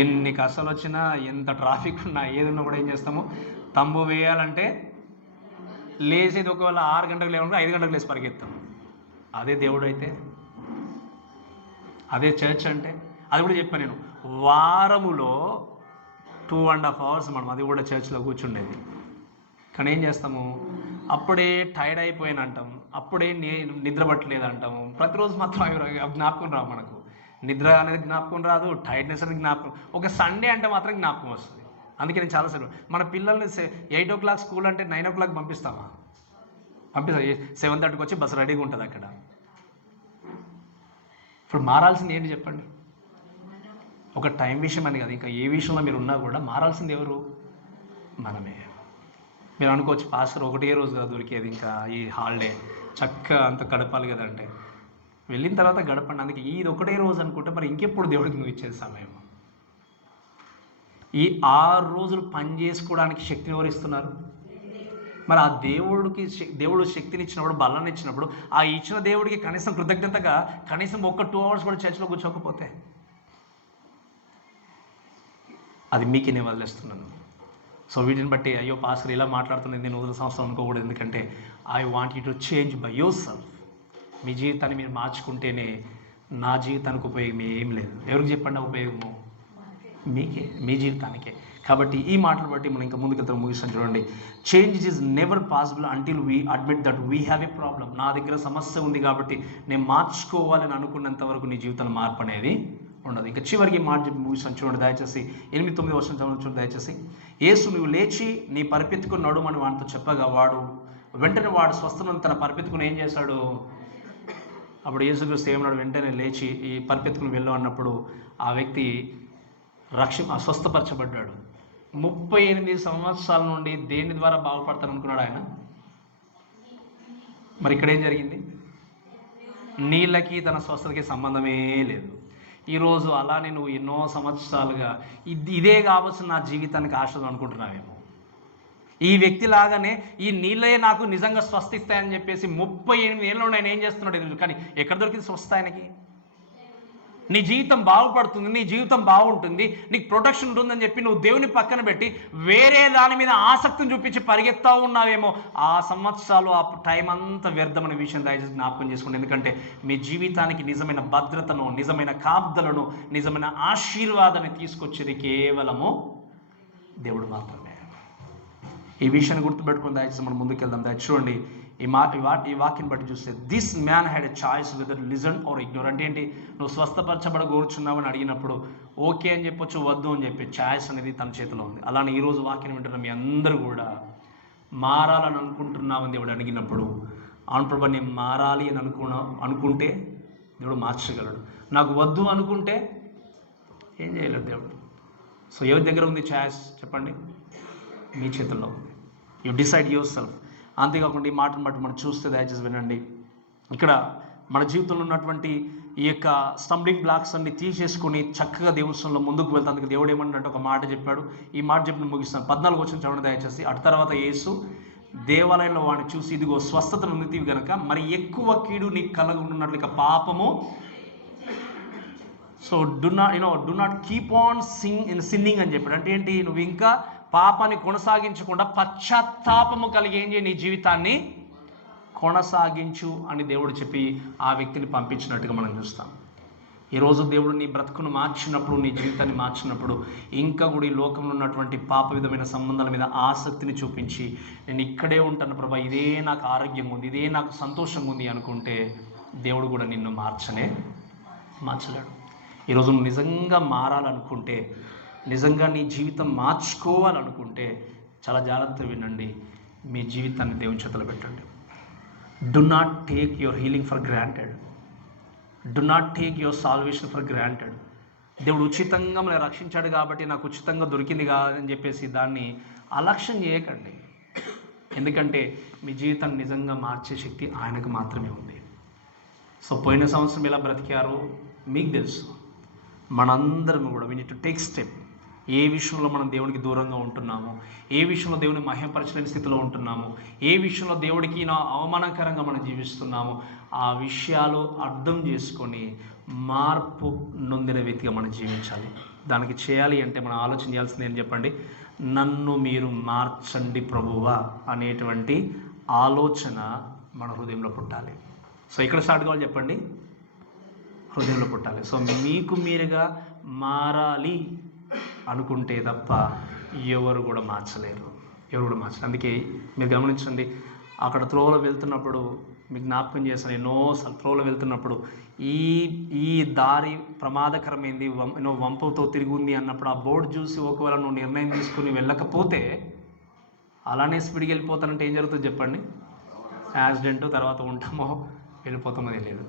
ఎన్ని కష్టాలు వచ్చినా, ఎంత ట్రాఫిక్ ఉన్నా, ఏది ఉన్నా కూడా ఏం చేస్తాము? తంబు వేయాలంటే లేచేది ఒకవేళ 6 గంటలకు లేకుండా 5 గంటలకు లేచి పరిగెత్తాం. అదే దేవుడు అయితే, అదే చర్చ్ అంటే, అది కూడా చెప్పాను నేను, వారములో 2.5 hours మనం అది కూడా చర్చ్లో కూర్చుండేది. కానీ ఏం చేస్తాము? అప్పుడే టైర్డ్ అయిపోయాను అంటాం, అప్పుడే నిద్ర పట్టలేదు అంటాము. ప్రతిరోజు మాత్రం జ్ఞాపకం రావు మనకు. నిద్ర అనేది జ్ఞాపకం రాదు, టైర్డ్నెస్ అనేది జ్ఞాపకం. ఒక సండే అంటే మాత్రం జ్ఞాపకం వస్తుంది. అందుకే నేను చాలాసార్లు మన పిల్లల్ని 8 o'clock స్కూల్ అంటే 9 o'clock పంపిస్తాం. 7:30కి వచ్చి బస్సు రెడీగా ఉంటుంది అక్కడ. ఇప్పుడు మారాల్సింది ఏంటి చెప్పండి? ఒక టైం విషయం అని కదా, ఇంకా ఏ విషయంలో మీరు ఉన్నా కూడా మారాల్సింది ఎవరు? మనమే. మీరు అనుకోవచ్చు, పాస్టర్ ఒకటే రోజు కదా దొరికేది, ఇంకా ఈ హాలిడే చక్కగా అంత గడపాలి కదా అంటే, వెళ్ళిన తర్వాత గడపండి. అందుకే ఇది ఒకటే రోజు అనుకుంటే మరి ఇంకెప్పుడు దేవుడికి నువ్వు ఇచ్చేది సమయం? ఈ 6 రోజులు పని చేసుకోవడానికి శక్తిని ఎవరు ఇస్తున్నారు? మరి ఆ దేవుడు శక్తిని ఇచ్చినప్పుడు, బలాన్ని ఇచ్చినప్పుడు, ఆ ఇచ్చిన దేవుడికి కనీసం కృతజ్ఞతగా కనీసం 2 hours కూడా చర్చిలో కూర్చోకపోతే, అది మీకే నేను వదిలేస్తున్నాను. సో వీటిని బట్టి అయ్యో పాస్టర్ ఇలా మాట్లాడుతున్నది నేను వదిలిన సంవత్సరం అనుకోకూడదు. ఎందుకంటే I want you to change by your self. మీ జీవితాన్ని మీరు మార్చుకుంటేనే నా జీవితానికి ఉపయోగం ఏం లేదు. ఎవరికి చెప్పండి ఉపయోగము? మీకే, మీ జీవితానికే. కాబట్టి ఈ మాటలు బట్టి మనం ఇంకా ముందుకెళ్తాం. ముగిస్తాం చూడండి. Change is never possible until we admit that we have a problem. నా దగ్గర సమస్య ఉంది కాబట్టి నేను మార్చుకోవాలని అనుకున్నంత వరకు నీ జీవితంలో మార్పు అనేది ఉండదు. ఇంకా చివరికి మాట చెప్పి ముగిస్తాను చూడండి. దయచేసి 8-9 వర్షం చూడండి దయచేసి. యేసు నువ్వు లేచి నీ పరిపెత్తుకుని నడుమని వాడితో చెప్పగా వెంటనే వాడు స్వస్థను తన పరిపెత్తుకుని ఏం చేశాడు? అప్పుడు యేసుక్రీస్తు ఏమన్నాడు? వెంటనే లేచి ఈ పరిపెత్తుకుని వెళ్ళు అన్నప్పుడు ఆ వ్యక్తి స్వస్థపరచబడ్డాడు. 38 సంవత్సరాల నుండి దేని ద్వారా బాగుపడతాను అనుకున్నాడు ఆయన? మరి ఇక్కడ ఏం జరిగింది? నీళ్ళకి తన స్వస్థతకి సంబంధమే లేదు. ఈరోజు అలానే నువ్వు ఎన్నో సంవత్సరాలుగా ఇదే కావచ్చు నా జీవితానికి ఆశలు అనుకుంటున్నావేమో. ఈ వ్యక్తి లాగానే ఈ నీళ్ళే నాకు నిజంగా స్వస్థిస్తాయని చెప్పేసి 38 ఏళ్ళ నుండి ఆయన ఏం చేస్తున్నాడు? కానీ ఎక్కడ దొరికింది స్వస్థ ఆయనకి? నీ జీవితం బాగుపడుతుంది, నీ జీవితం బాగుంటుంది, నీకు ప్రొటెక్షన్ ఉంటుందని చెప్పి నువ్వు దేవుని పక్కన పెట్టి వేరే దాని మీద ఆసక్తిని చూపించి పరిగెత్తా ఉన్నావేమో. ఆ సంవత్సరాలు, ఆ టైం అంతా వ్యర్థమైన విషయం దయచేసి జ్ఞాపకం చేసుకోండి. ఎందుకంటే మీ జీవితానికి నిజమైన భద్రతను, నిజమైన కాపుదలను, నిజమైన ఆశీర్వాదాన్ని తీసుకొచ్చేది కేవలము దేవుడు మాత్రమే. ఈ విషయాన్ని గుర్తుపెట్టుకుని దయచేసి మనం ముందుకెళ్దాం. దయచేసి చూడండి ఈ వాక్యం బట్టి చూస్తే, this man had a choice whether listen are ignore. అంటే ఏంటి? నువ్వు స్వస్థపరచబడగోరుచున్నావు అని అడిగినప్పుడు ఓకే అని చెప్పొచ్చు, వద్దు అని చెప్పి చాయిస్ అనేది తన చేతిలో ఉంది. అలానే ఈరోజు వాక్యం వింటున్న మీ అందరూ కూడా మారాలని అనుకుంటున్నామని దేవుడు అడిగినప్పుడు, అవును ప్రభా నేను మారాలి అని అనుకుంటే దేవుడు మార్చగలడు. నాకు వద్దు అనుకుంటే ఏం చేయలేడు దేవుడు. సో ఎవరి దగ్గర ఉంది చాయిస్ చెప్పండి? మీ చేతుల్లో ఉంది. You decide your self. అంతేకాకుండా ఈ మాటను బట్టి మనం చూస్తే దయచేసి వినండి, ఇక్కడ మన జీవితంలో ఉన్నటువంటి ఈ యొక్క స్టంబ్లింగ్ బ్లాక్స్ అన్ని తీసేసుకుని చక్కగా దేవుని ముందుకు వెళ్తానికి దేవుడు ఏమన్నట్టు ఒక మాట చెప్పాడు. ఈ మాట చెప్పి ముగిస్తాను. 14 వచ్చిన చూడండి దయచేసి. అటు తర్వాత యేసు దేవాలయంలో వాడిని చూసి, ఇదిగో స్వస్థతను పొందితివి గనక మరి ఎక్కువ కీడు నీకు కలగనున్నట్లు ఇక పాపము. So do not keep on sinning అని చెప్పాడు. అంటే ఏంటి? నువ్వు ఇంకా పాపాన్ని కొనసాగించకుండా పశ్చాత్తాపము కలిగి ఏం చేయి, నీ జీవితాన్ని కొనసాగించు అని దేవుడు చెప్పి ఆ వ్యక్తిని పంపించినట్టుగా మనం చూస్తాం. ఈరోజు దేవుడు నీ బ్రతుకును మార్చినప్పుడు, నీ జీవితాన్ని మార్చినప్పుడు ఇంకా కూడా ఈ లోకంలో ఉన్నటువంటి పాప విధమైన సంబంధాల మీద ఆసక్తిని చూపించి నేను ఇక్కడే ఉంటాను ప్రభా, ఇదే నాకు ఆరోగ్యంగా ఉంది, ఇదే నాకు సంతోషంగా ఉంది అనుకుంటే దేవుడు కూడా నిన్ను మార్చలేడు. ఈరోజు నువ్వు నిజంగా మారాలనుకుంటే, నిజంగా నీ జీవితం మార్చుకోవాలనుకుంటే చాలా జాగ్రత్తగా వినండి. మీ జీవితాన్ని దేవుని చేతుల్లో పెట్టండి. Do not take your healing for granted. Do not take your salvation for granted. దేవుడు ఉచితంగా మనల్ని రక్షించాడు కాబట్టి నాకు ఉచితంగా దొరికింది అని చెప్పేసి దాన్ని అలక్ష్యం చేయకండి. ఎందుకంటే మీ జీవితాన్ని నిజంగా మార్చే శక్తి ఆయనకు మాత్రమే ఉంది. సో పోయిన సంవత్సరం ఎలా బ్రతికారో మీకు తెలుసు. మనందరం కూడా we need to take step. ఏ విషయంలో మనం దేవునికి దూరంగా ఉంటున్నామో, ఏ విషయంలో దేవుని మహిమపరచలేని స్థితిలో ఉంటున్నామో, ఏ విషయంలో దేవుడికి అవమానకరంగా మనం జీవిస్తున్నామో, ఆ విషయాలు అర్థం చేసుకొని మార్పు నొందిన వ్యక్తిగా మనం జీవించాలి. దానికి చేయాలి అంటే మనం ఆలోచన చేయాల్సింది ఏం చెప్పండి? నన్ను మీరు మార్చండి ప్రభువా అనేటువంటి ఆలోచన మన హృదయంలో పుట్టాలి. సో ఇక్కడ స్టార్ట్ కావాలి చెప్పండి, హృదయంలో పుట్టాలి. సో మీకు మీరుగా మారాలి అనుకుంటే తప్ప ఎవరు కూడా మార్చలేరు. అందుకే మీరు గమనించండి, అక్కడ త్రోవలో వెళ్తున్నప్పుడు మీకు జ్ఞాపకం చేస్తాను, ఎన్నోసార్లు త్రోవలో వెళ్తున్నప్పుడు ఈ దారి ప్రమాదకరమైంది, వంపుతో తిరిగి ఉంది అన్నప్పుడు ఆ బోర్డు చూసి ఒకవేళ నువ్వు నిర్ణయం తీసుకుని వెళ్ళకపోతే, అలానే స్పీడ్కి వెళ్ళిపోతానంటే ఏం జరుగుతుంది చెప్పండి? యాక్సిడెంట్, తర్వాత ఉంటామో వెళ్ళిపోతామో తెలియదు.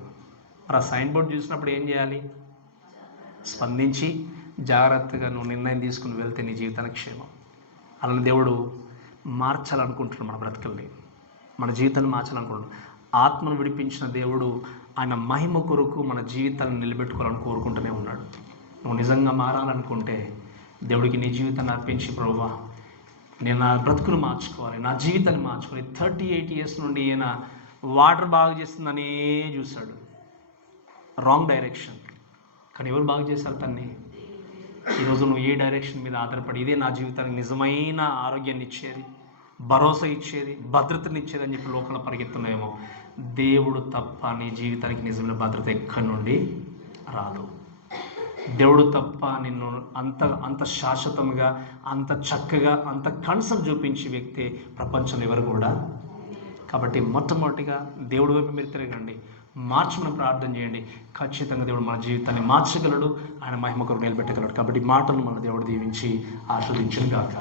మరి ఆ సైన్ బోర్డు చూసినప్పుడు ఏం చేయాలి? స్పందించి జాగ్రత్తగా నువ్వు నిర్ణయం తీసుకుని వెళ్తే నీ జీవితానికి క్షేమం. అలానే దేవుడు మార్చాలనుకుంటున్నాడు మన బ్రతుకుల్ని, మన జీవితాన్ని మార్చాలనుకుంటున్నాడు. ఆత్మను విడిపించిన దేవుడు ఆయన మహిమ కొరకు మన జీవితాన్ని నిలబెట్టుకోవాలని కోరుకుంటూనే ఉన్నాడు. నువ్వు నిజంగా మారాలనుకుంటే దేవుడికి నీ జీవితాన్ని అర్పించి, ప్రభువా నేను నా బ్రతుకును మార్చుకోవాలి, నా జీవితాన్ని మార్చుకోవాలి. 38 years నుండి ఈయన వాటర్ బాగు చేస్తుందనే చూశాడు, రాంగ్ డైరెక్షన్. కానీ ఎవరు బాగు చేశారు తన్ని? ఈరోజు నువ్వు ఏ డైరెక్షన్ మీద ఆధారపడి ఇదే నా జీవితానికి నిజమైన ఆరోగ్యాన్ని ఇచ్చేది, భరోసా ఇచ్చేది, భద్రతనిచ్చేది అని చెప్పి లోకంలో పరిగెత్తున్నాయేమో, దేవుడు తప్ప నీ జీవితానికి నిజమైన భద్రత ఎక్కడి నుండి రాదు. దేవుడు తప్ప నిన్ను అంత శాశ్వతంగా, అంత చక్కగా, అంత కన్సర్న్ చూపించే వ్యక్తి ప్రపంచంలో ఎవరు కూడా. కాబట్టి మొట్టమొదటిగా దేవుడి వైపు మీరు తిరగండి, మార్చమని ప్రార్థన చేయండి. ఖచ్చితంగా దేవుడు మన జీవితాన్ని మార్చగలడు, ఆయన మహిమ కొరకు నిలబెట్టగలడు. కాబట్టి మాటలు మన దేవుడు దీవించి ఆస్వాదించును గాక.